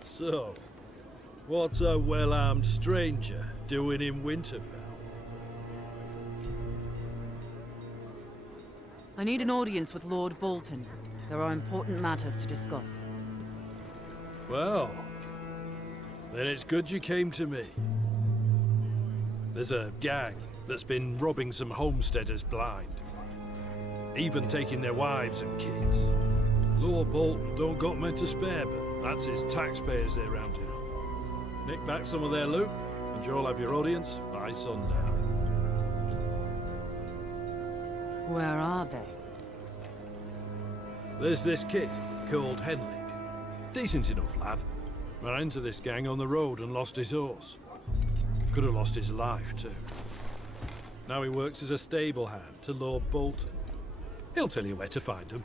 So, what's a well-armed stranger doing in Winterfell? I need an audience with Lord Bolton. There are important matters to discuss. Well, then it's good you came to me. There's a gang that's been robbing some homesteaders blind, even taking their wives and kids. Lord Bolton don't got men to spare, but that's his taxpayers they're rounding up. Nick back some of their loot, and you'll have your audience by sundown. Where are they? There's this kid called Henley. Decent enough lad. Ran into this gang on the road and lost his horse. Could have lost his life too. Now he works as a stable hand to Lord Bolton. He'll tell you where to find him.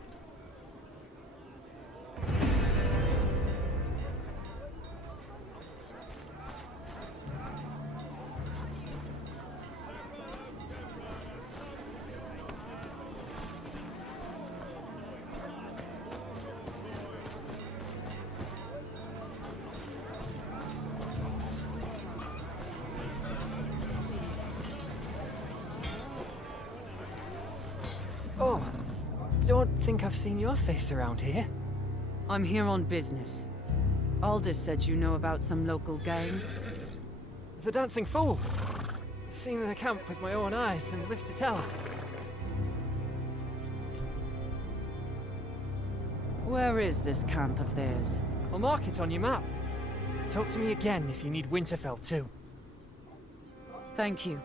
Oh, don't think I've seen your face around here. I'm here on business. Aldous said you know about some local gang. The Dancing Fools. Seen the camp with my own eyes and live to tell. Where is this camp of theirs? I'll mark it on your map. Talk to me again if you need Winterfell too. Thank you.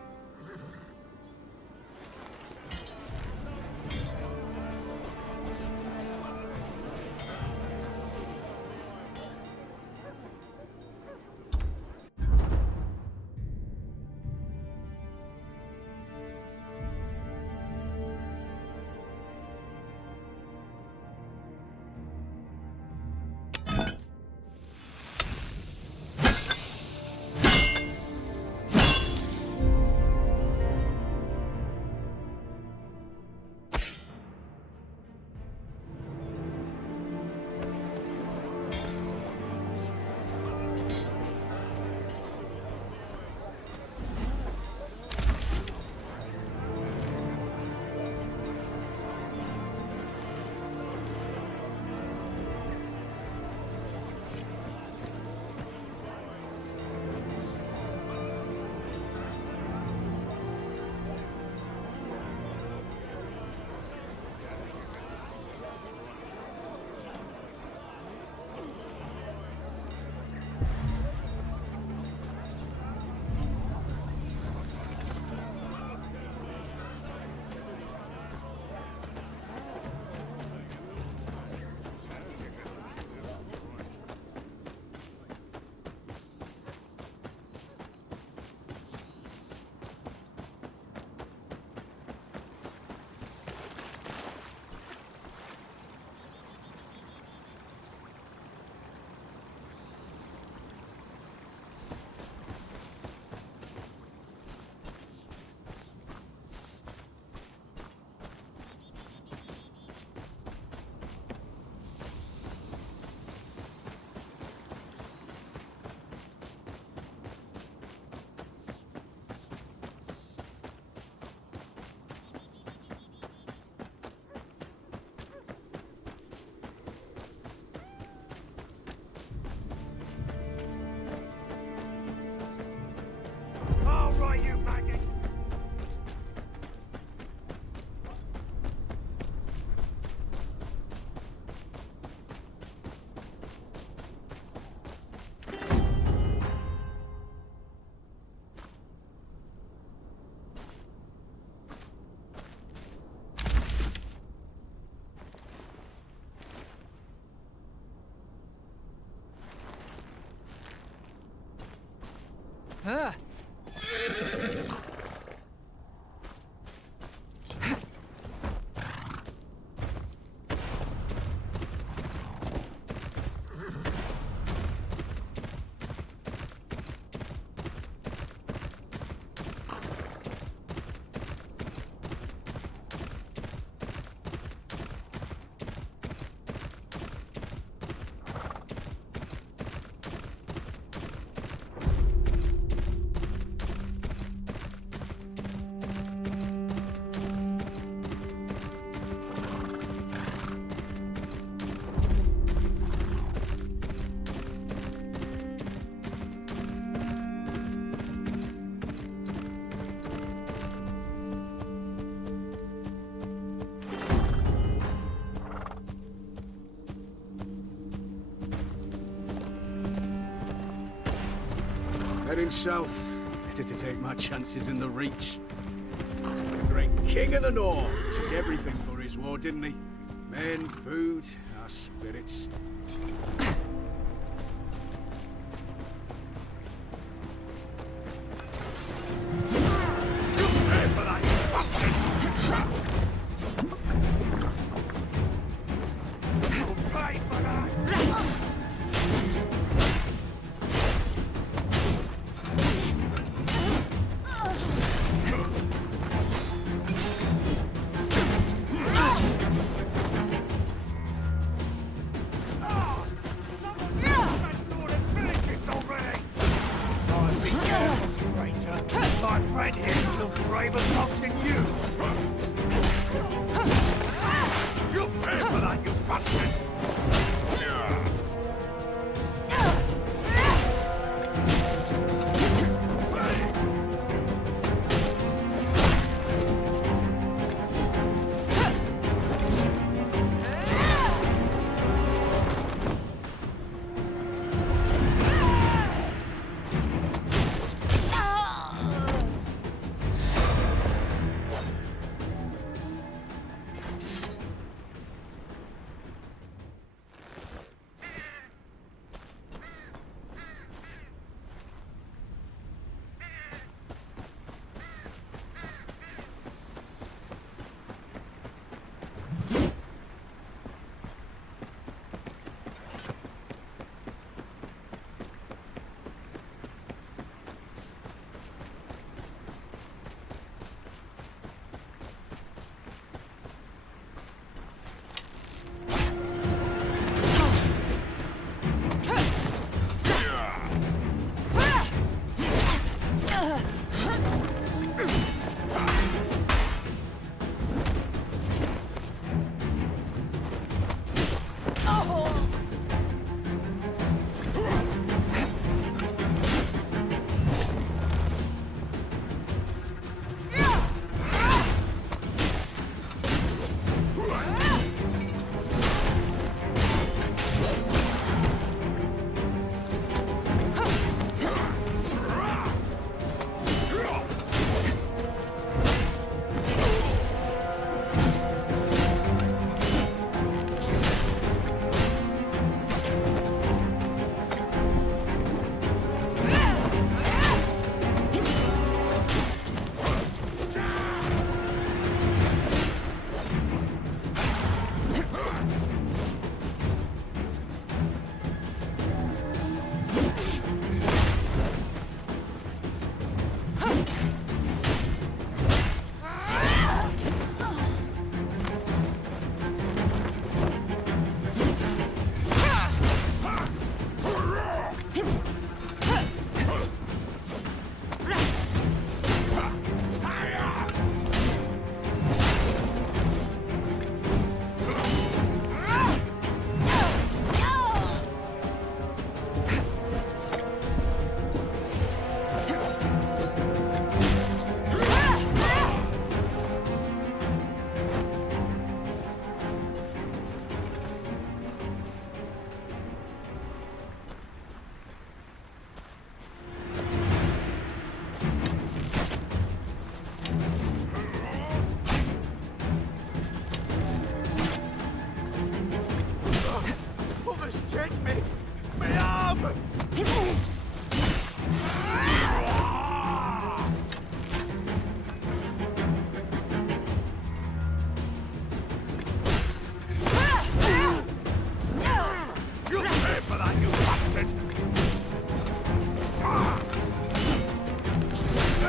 away, you maggot! Heading south. Better to take my chances in the Reach. The great king of the North took everything for his war, didn't he? Men, food, our spirits.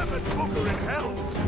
seven booger in hells!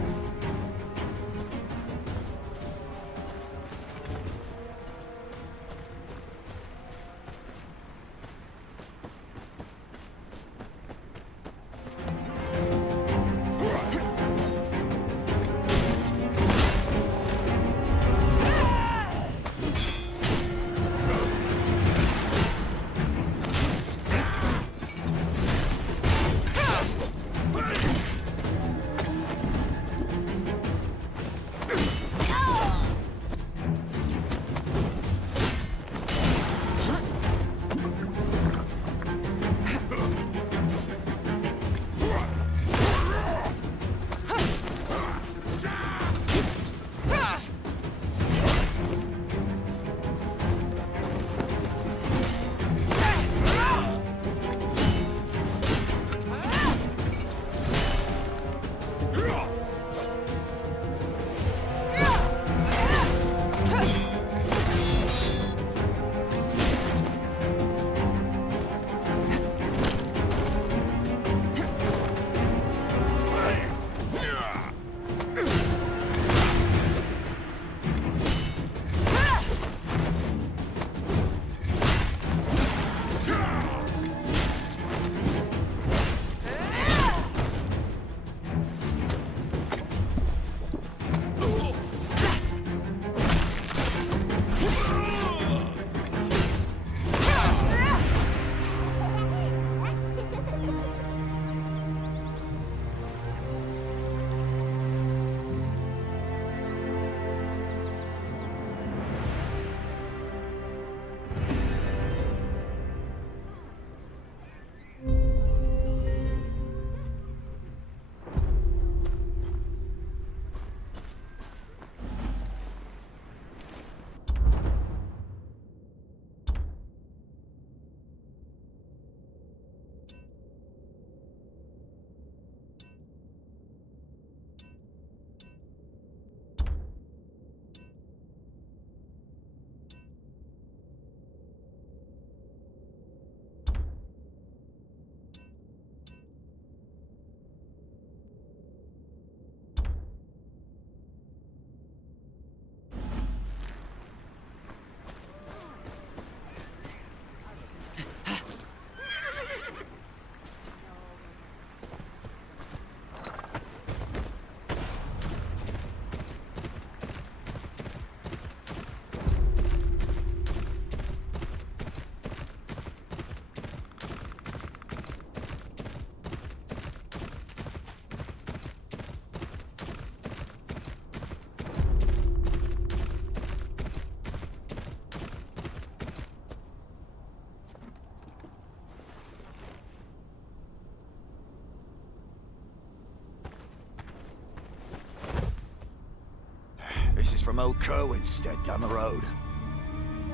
This is from old Kerwin's stead down the road.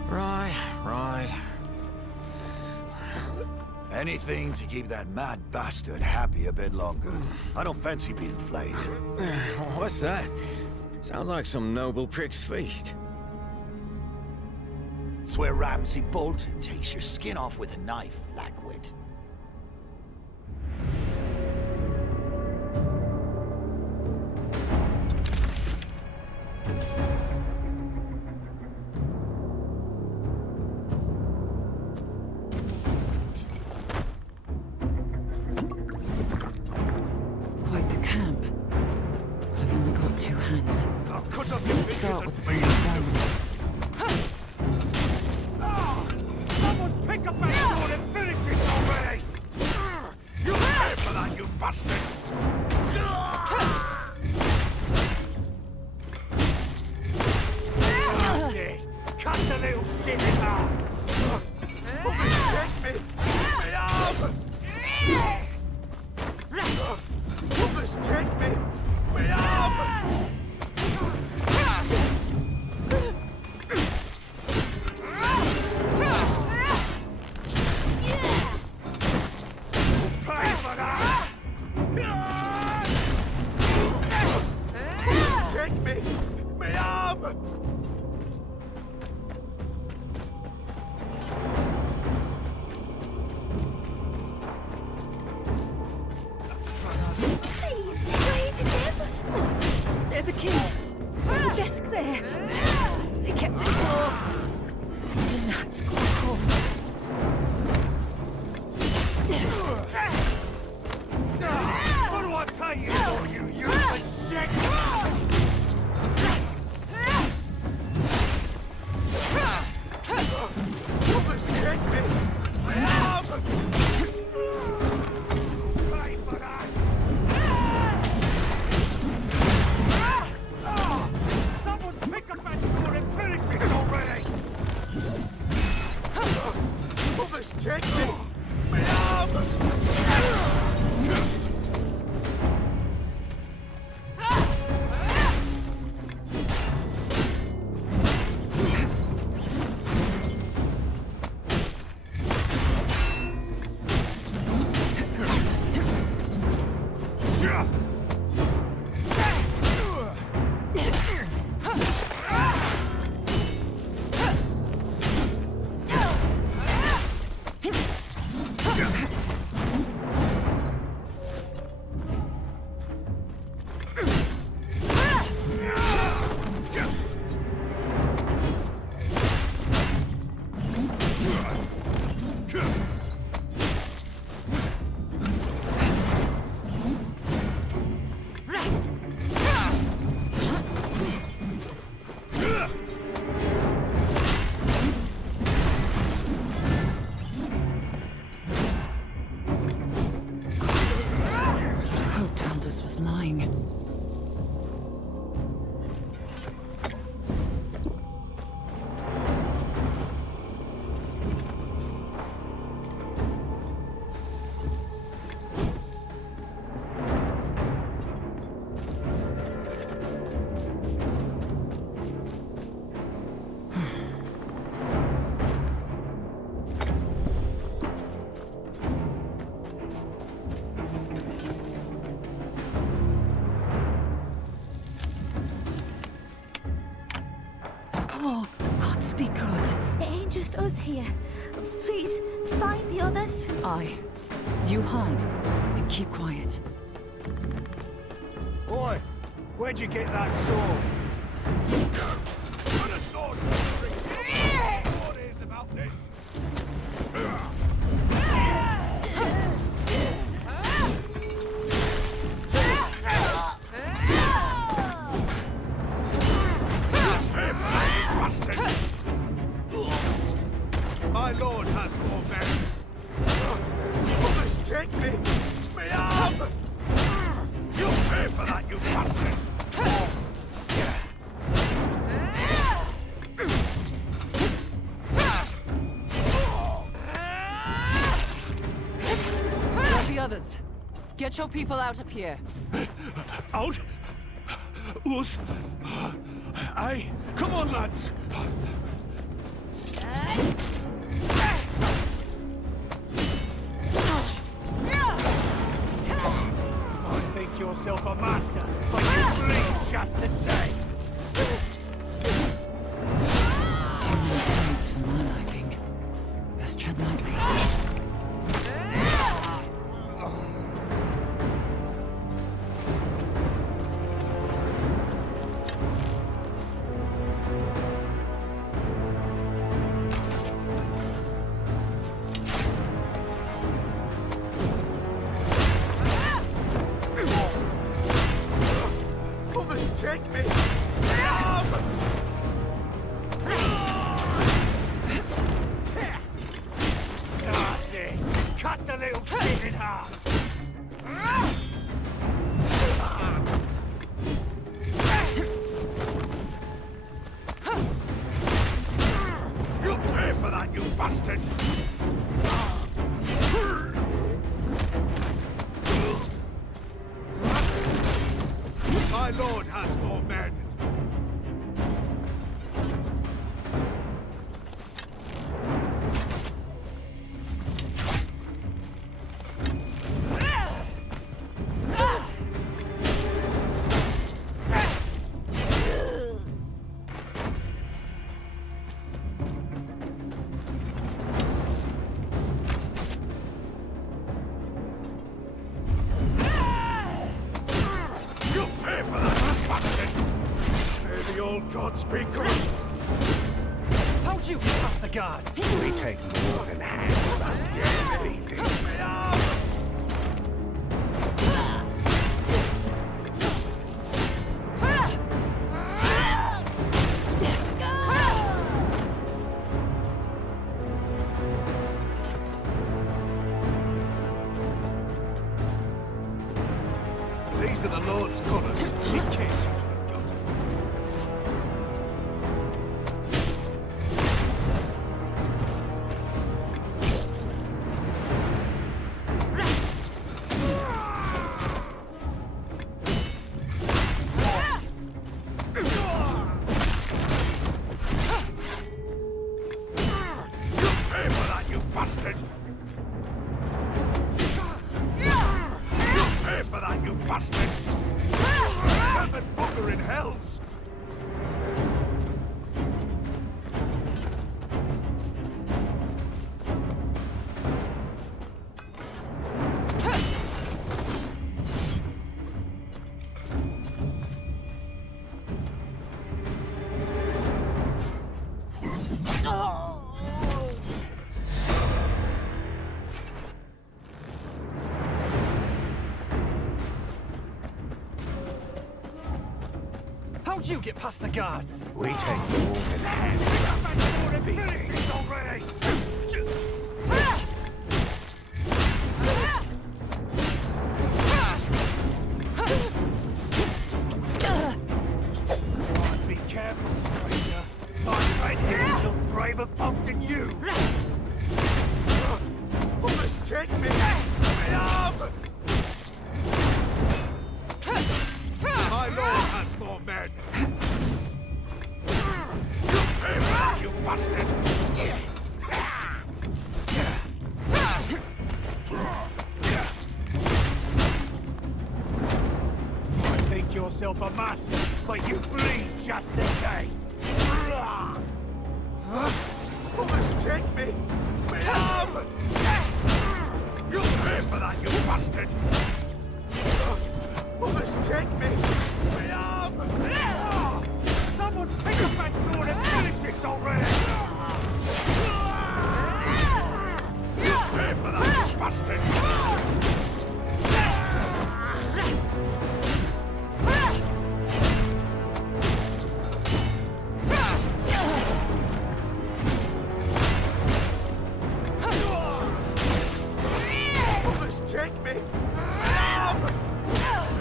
Right. Anything to keep that mad bastard happy a bit longer. I don't fancy being flayed. What's that? Sounds like some noble prick's feast. It's where Ramsay Bolton takes your skin off with a knife, Lackwit. Quite the camp. But I've only got 2 hands. Let's start with the valuables. Someone pick up that sword and finish this already! You pay for that, you bastard! Cut the little shit in half! Take me! My arm! Woofers, take me! My arm! Pay for that! Woofers, take me! My arm! Please, What do I tell you for, you useless shit? Almost hit me! Pay for that! Someone pick a match for him, finish it already! Almost take me! Was lying. Oh, gods be good. It ain't just us here. Please, find the others. Aye. You hide and keep quiet. Boy, where'd you get that sword? Put a sword! What is about this? My lord has more men. Almost take me! Me up! You'll pay for that, you bastard! Grab the others. Get your people out of here. Out? Us? Aye. Come on, lads. I think yourself a master, but you bleed just the same. Too many blades for my liking. Best tread lightly. Almost take me! That's it. Cut the little shit in half. You'll pay for that, you bastard! My lord has more men. You'll pay for that, bastard! May the old gods be good. How'd you get past the guards? We take more than hands, bastard. Thieving. These are the Lord's colours, in case you'd forgotten. Pay for that, you bastard! Pay for that, you bastard! Seven bugger in hells! How'd you get past the guards? We take more than hands. Thieving. Already! Be careful, stranger. My friend here will look braver folk than you. Almost take me. My lord has more men. Pay for that, you bastard! Think yourself a master, but you bleed just the same. Almost take me! You'll pay for that, you bastard! Almost take me! Someone pick up that sword and finish this already! You'll pay for that, you bastard! Almost take me!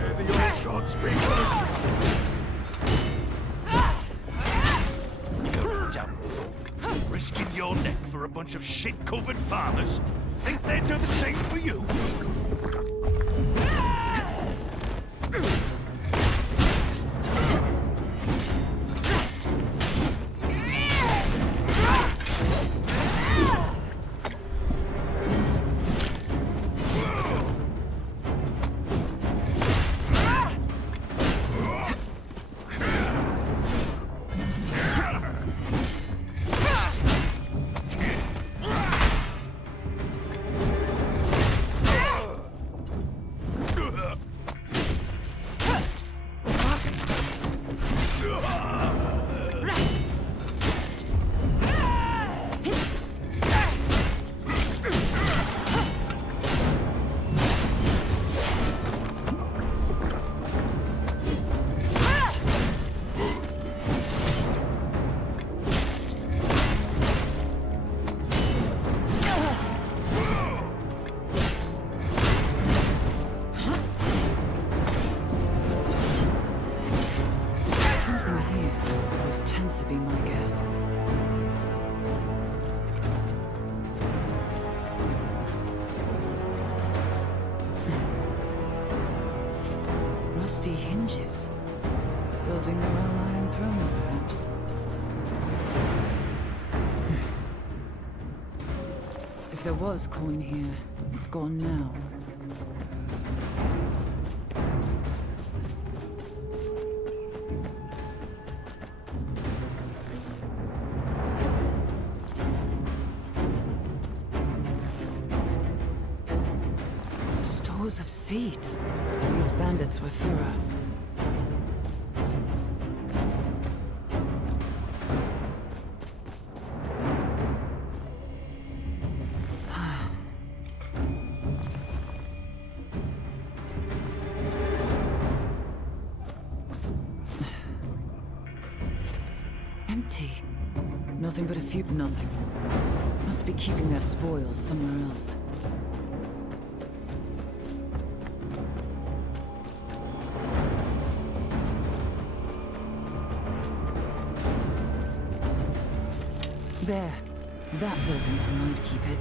May the old gods be good! You're a damn fool. Risking your neck for a bunch of shit-covered farmers? Think they'd do the same for you? Rusty hinges. Building their own iron throne, perhaps. If there was coin here, it's gone now. Stores of seeds. These bandits were thorough. Empty. Nothing but a few... Nothing. Must be keeping their spoils somewhere else. There. That building's where I'd keep it.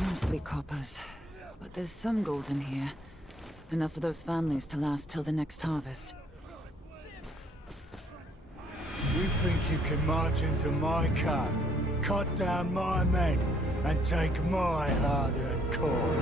Mostly coppers, but there's some gold in here. Enough for those families to last till the next harvest. You think you can march into my camp, cut down my men, and take my hard-earned corn?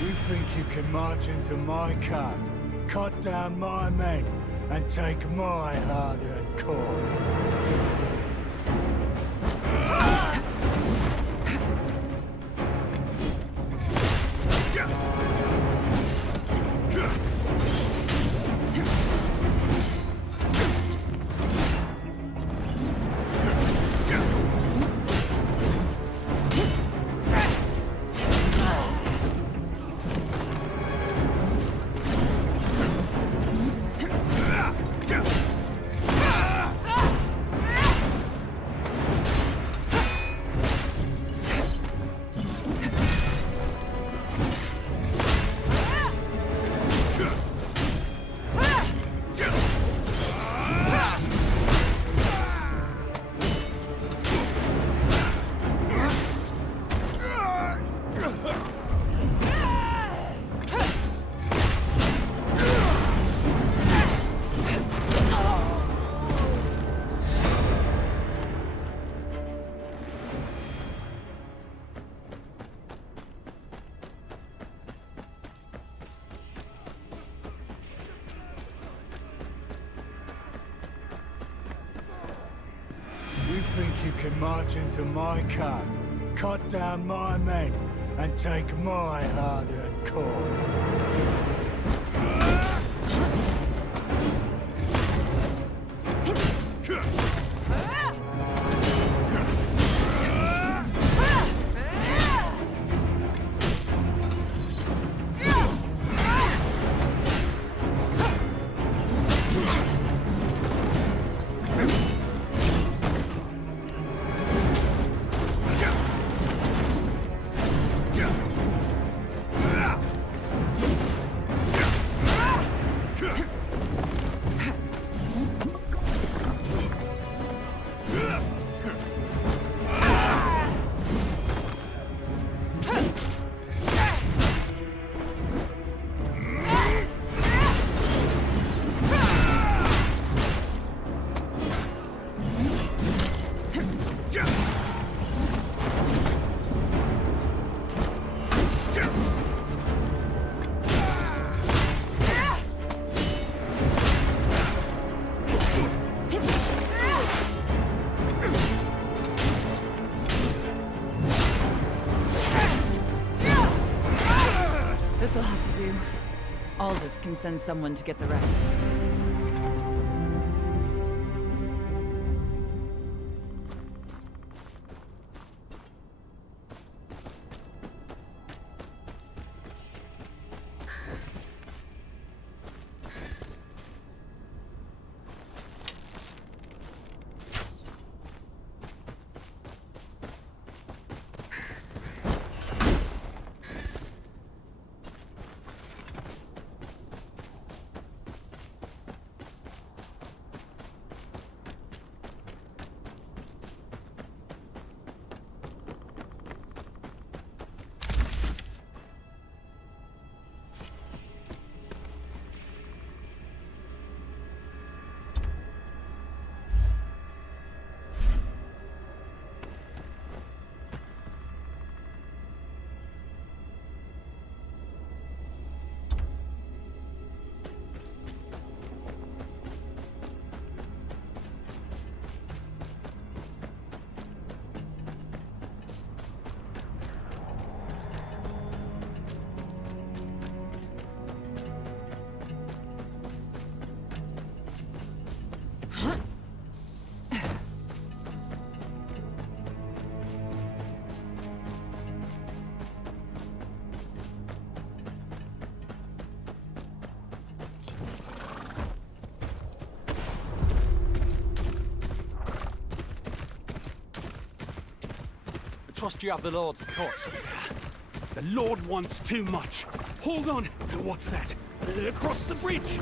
You think you can march into my camp, cut down my men, and take my hard-earned corn? can march into my camp, cut down my men, and take my hard-earned corn. This'll have to do. Aldous can send someone to get the rest. Trust you have the Lord's cut. The Lord wants too much. Hold on. What's that? Across the bridge.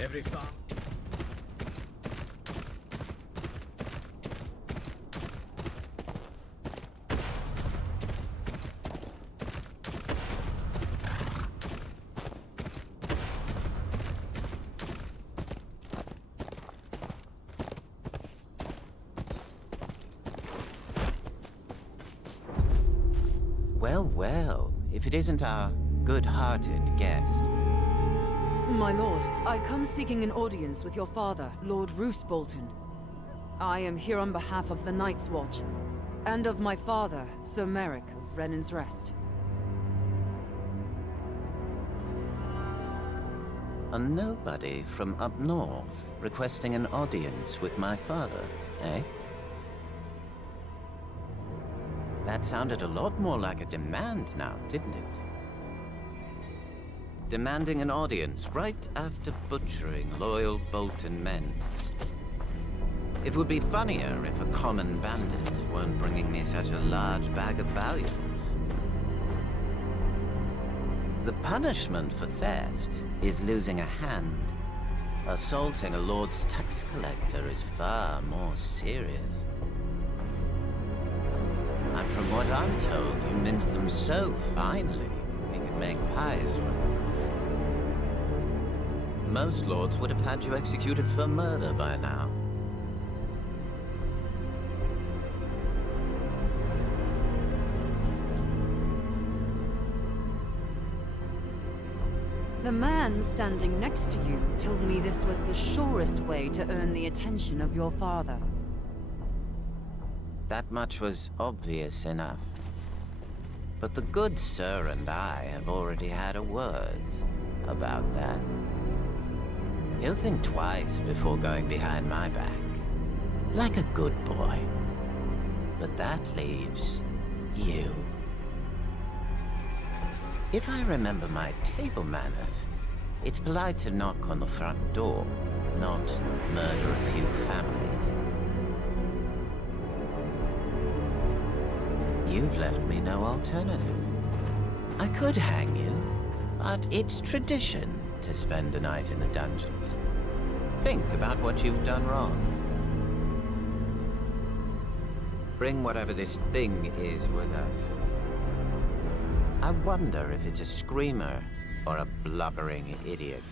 Every farm. Well, well, if it isn't our good-hearted guest. My lord, I come seeking an audience with your father, Lord Roose Bolton. I am here on behalf of the Night's Watch, and of my father, Sir Merrick of Renan's Rest. A nobody from up north requesting an audience with my father, eh? That sounded a lot more like a demand now, didn't it? Demanding an audience right after butchering loyal Bolton men. It would be funnier if a common bandit weren't bringing me such a large bag of valuables. The punishment for theft is losing a hand. Assaulting a lord's tax collector is far more serious. And from what I'm told, you mince them so finely, you could make pies from them. most lords would have had you executed for murder by now. The man standing next to you told me this was the surest way to earn the attention of your father. That much was obvious enough. But the good sir and I have already had a word about that. He'll think twice before going behind my back, like a good boy. But that leaves you. If I remember my table manners, it's polite to knock on the front door, not murder a few families. You've left me no alternative. I could hang you, but it's tradition to spend a night in the dungeons. Think about what you've done wrong. Bring whatever this thing is with us. I wonder if it's a screamer or a blubbering idiot.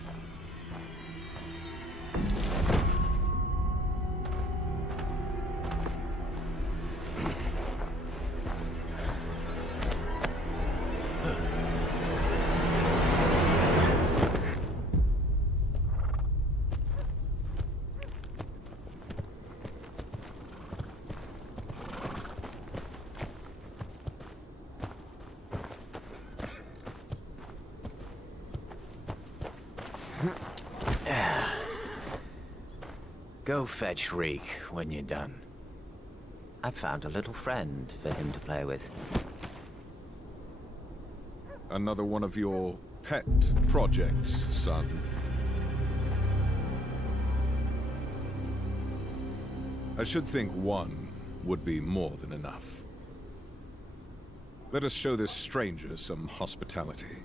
Go fetch Reek when you're done. I've found a little friend for him to play with. Another one of your pet projects, son. I should think one would be more than enough. Let us show this stranger some hospitality.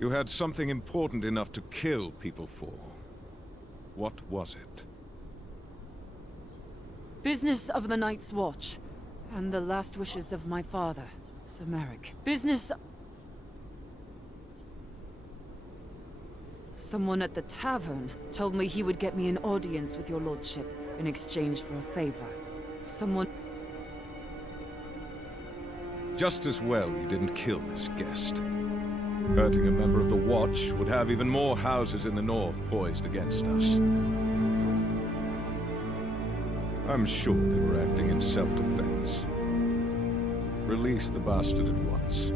You had something important enough to kill people for. What was it? Business of the Night's Watch, and the last wishes of my father, Sir Merrick. Business... Someone at the tavern told me he would get me an audience with your lordship in exchange for a favor. Someone... Just as well you didn't kill this guest. Hurting a member of the Watch would have even more houses in the north poised against us. I'm sure they were acting in self-defense. Release the bastard at once.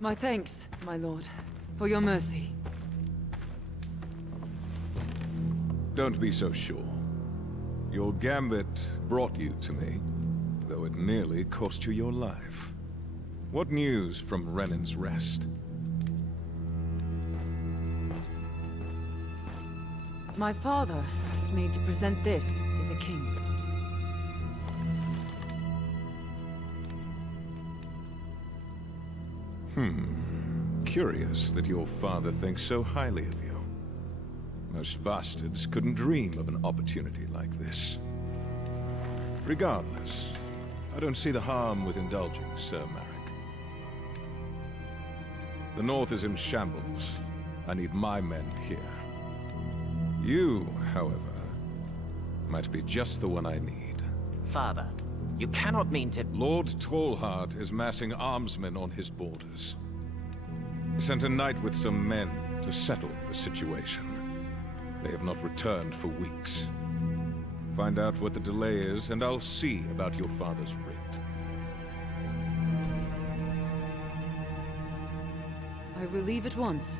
My thanks, my lord, for your mercy. Don't be so sure. Your gambit brought you to me, though it nearly cost you your life. What news from Renan's Rest? My father asked me to present this to the king. Curious that your father thinks so highly of you. Most bastards couldn't dream of an opportunity like this. Regardless, I don't see the harm with indulging Sir Merrick. The North is in shambles. I need my men here. You, however, might be just the one I need. Father, you cannot mean to... Lord Tallheart is massing armsmen on his borders. He sent a knight with some men to settle the situation. They have not returned for weeks. Find out what the delay is, and I'll see about your father's writ. I will leave at once.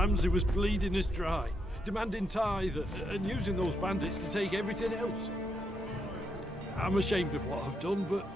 Ramsay was bleeding us dry, demanding tithe and using those bandits to take everything else. I'm ashamed of what I've done, but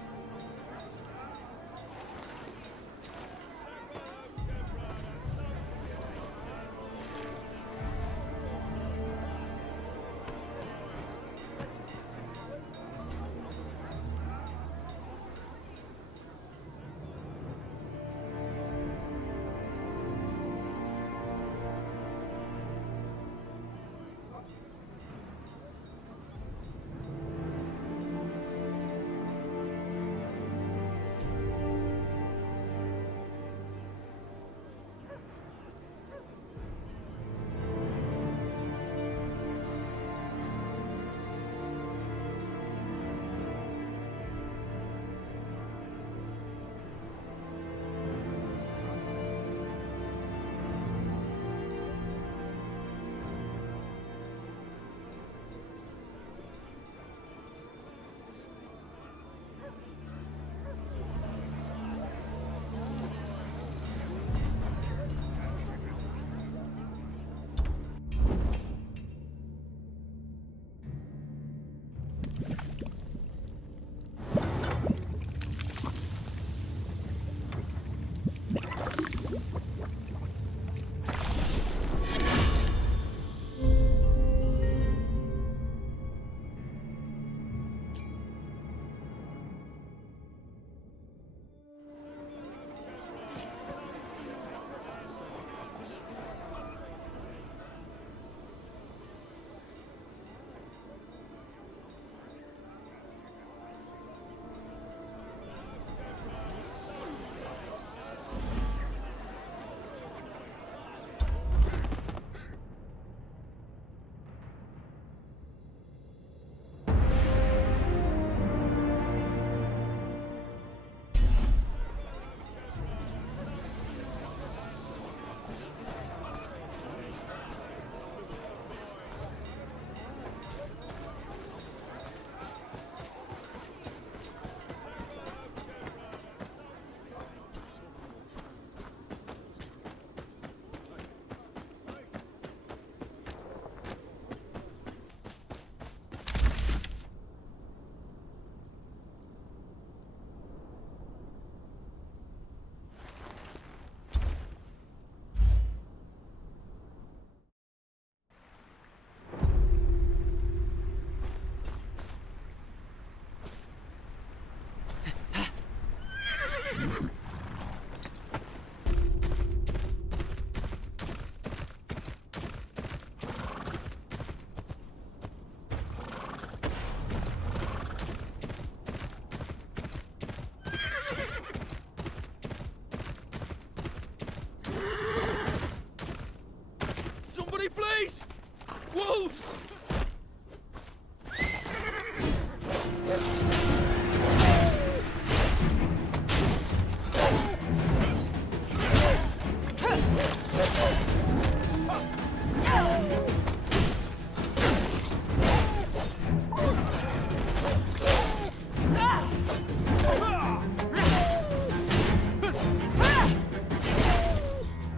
please! Wolves!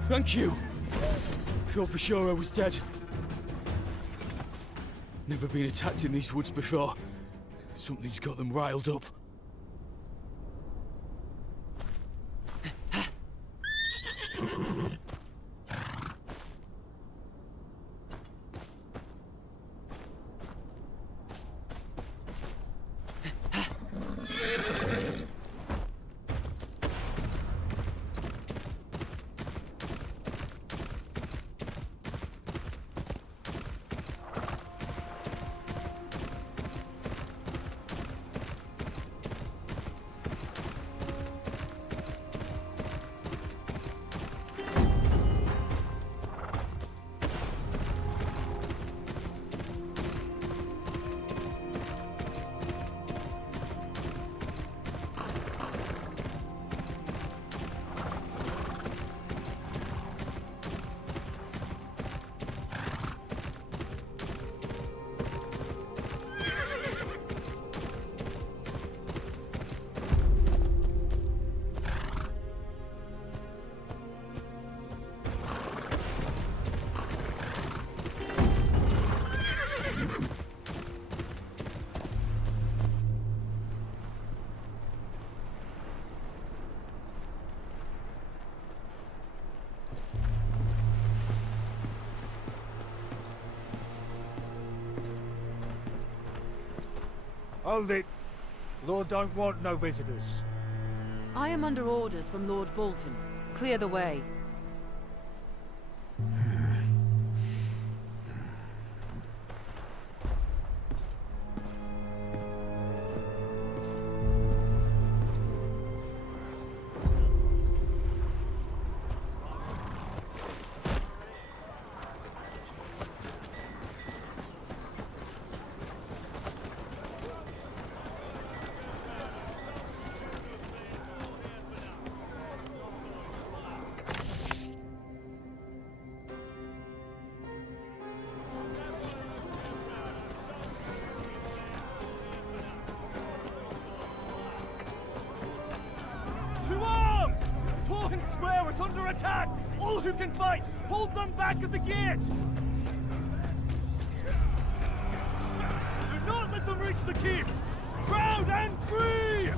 Thank you. Thought for sure I was dead. Never been attacked in these woods before. Something's got them riled up. Hold it. Lord don't want no visitors. I am under orders from Lord Bolton. Clear the way. Square is under attack! All who can fight, hold them back at the gate! Do not let them reach the keep! Proud and free!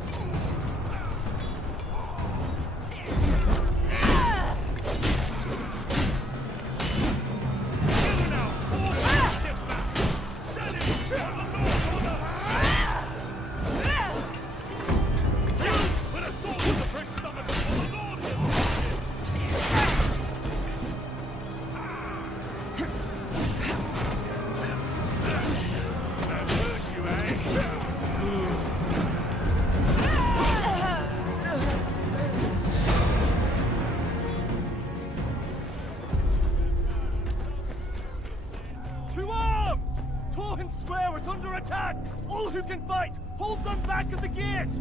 Square is under attack! All who can fight, hold them back at the gate!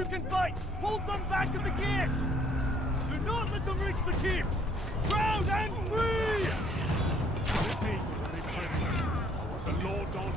who can fight, hold them back at the gate! Do not let them reach the keep! Proud and free! This ain't gonna be pretty. The Lord don't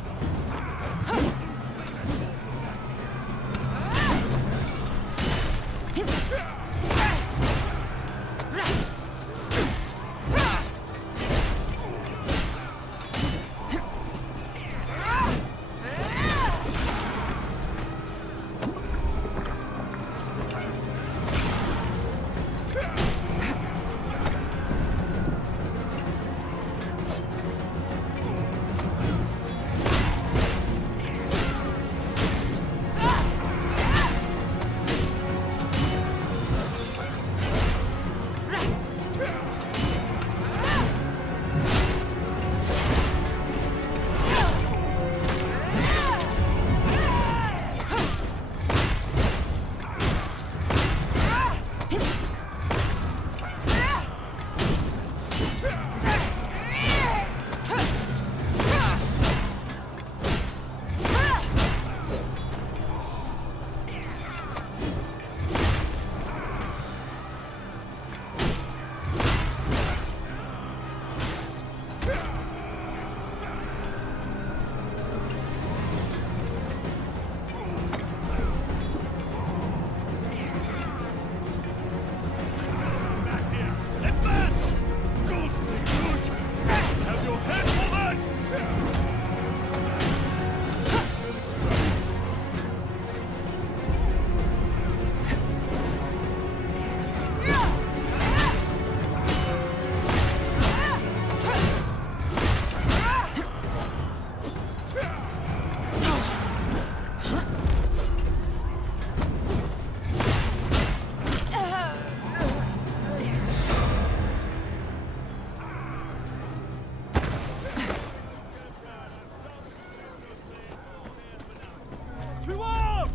To arms!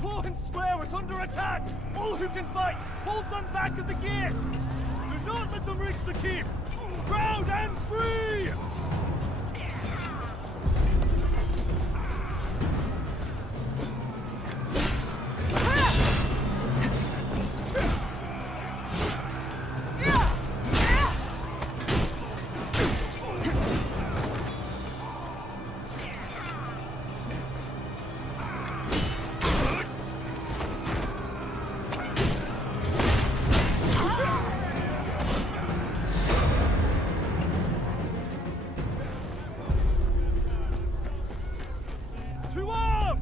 Torrhen Square is under attack! All who can fight, hold them back at the gate! Do not let them reach the keep! Proud and free! To arms!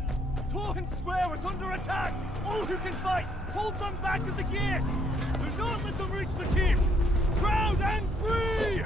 Torrhen Square is under attack! All who can fight, hold them back at the gate! Do not let them reach the keep! Proud and free!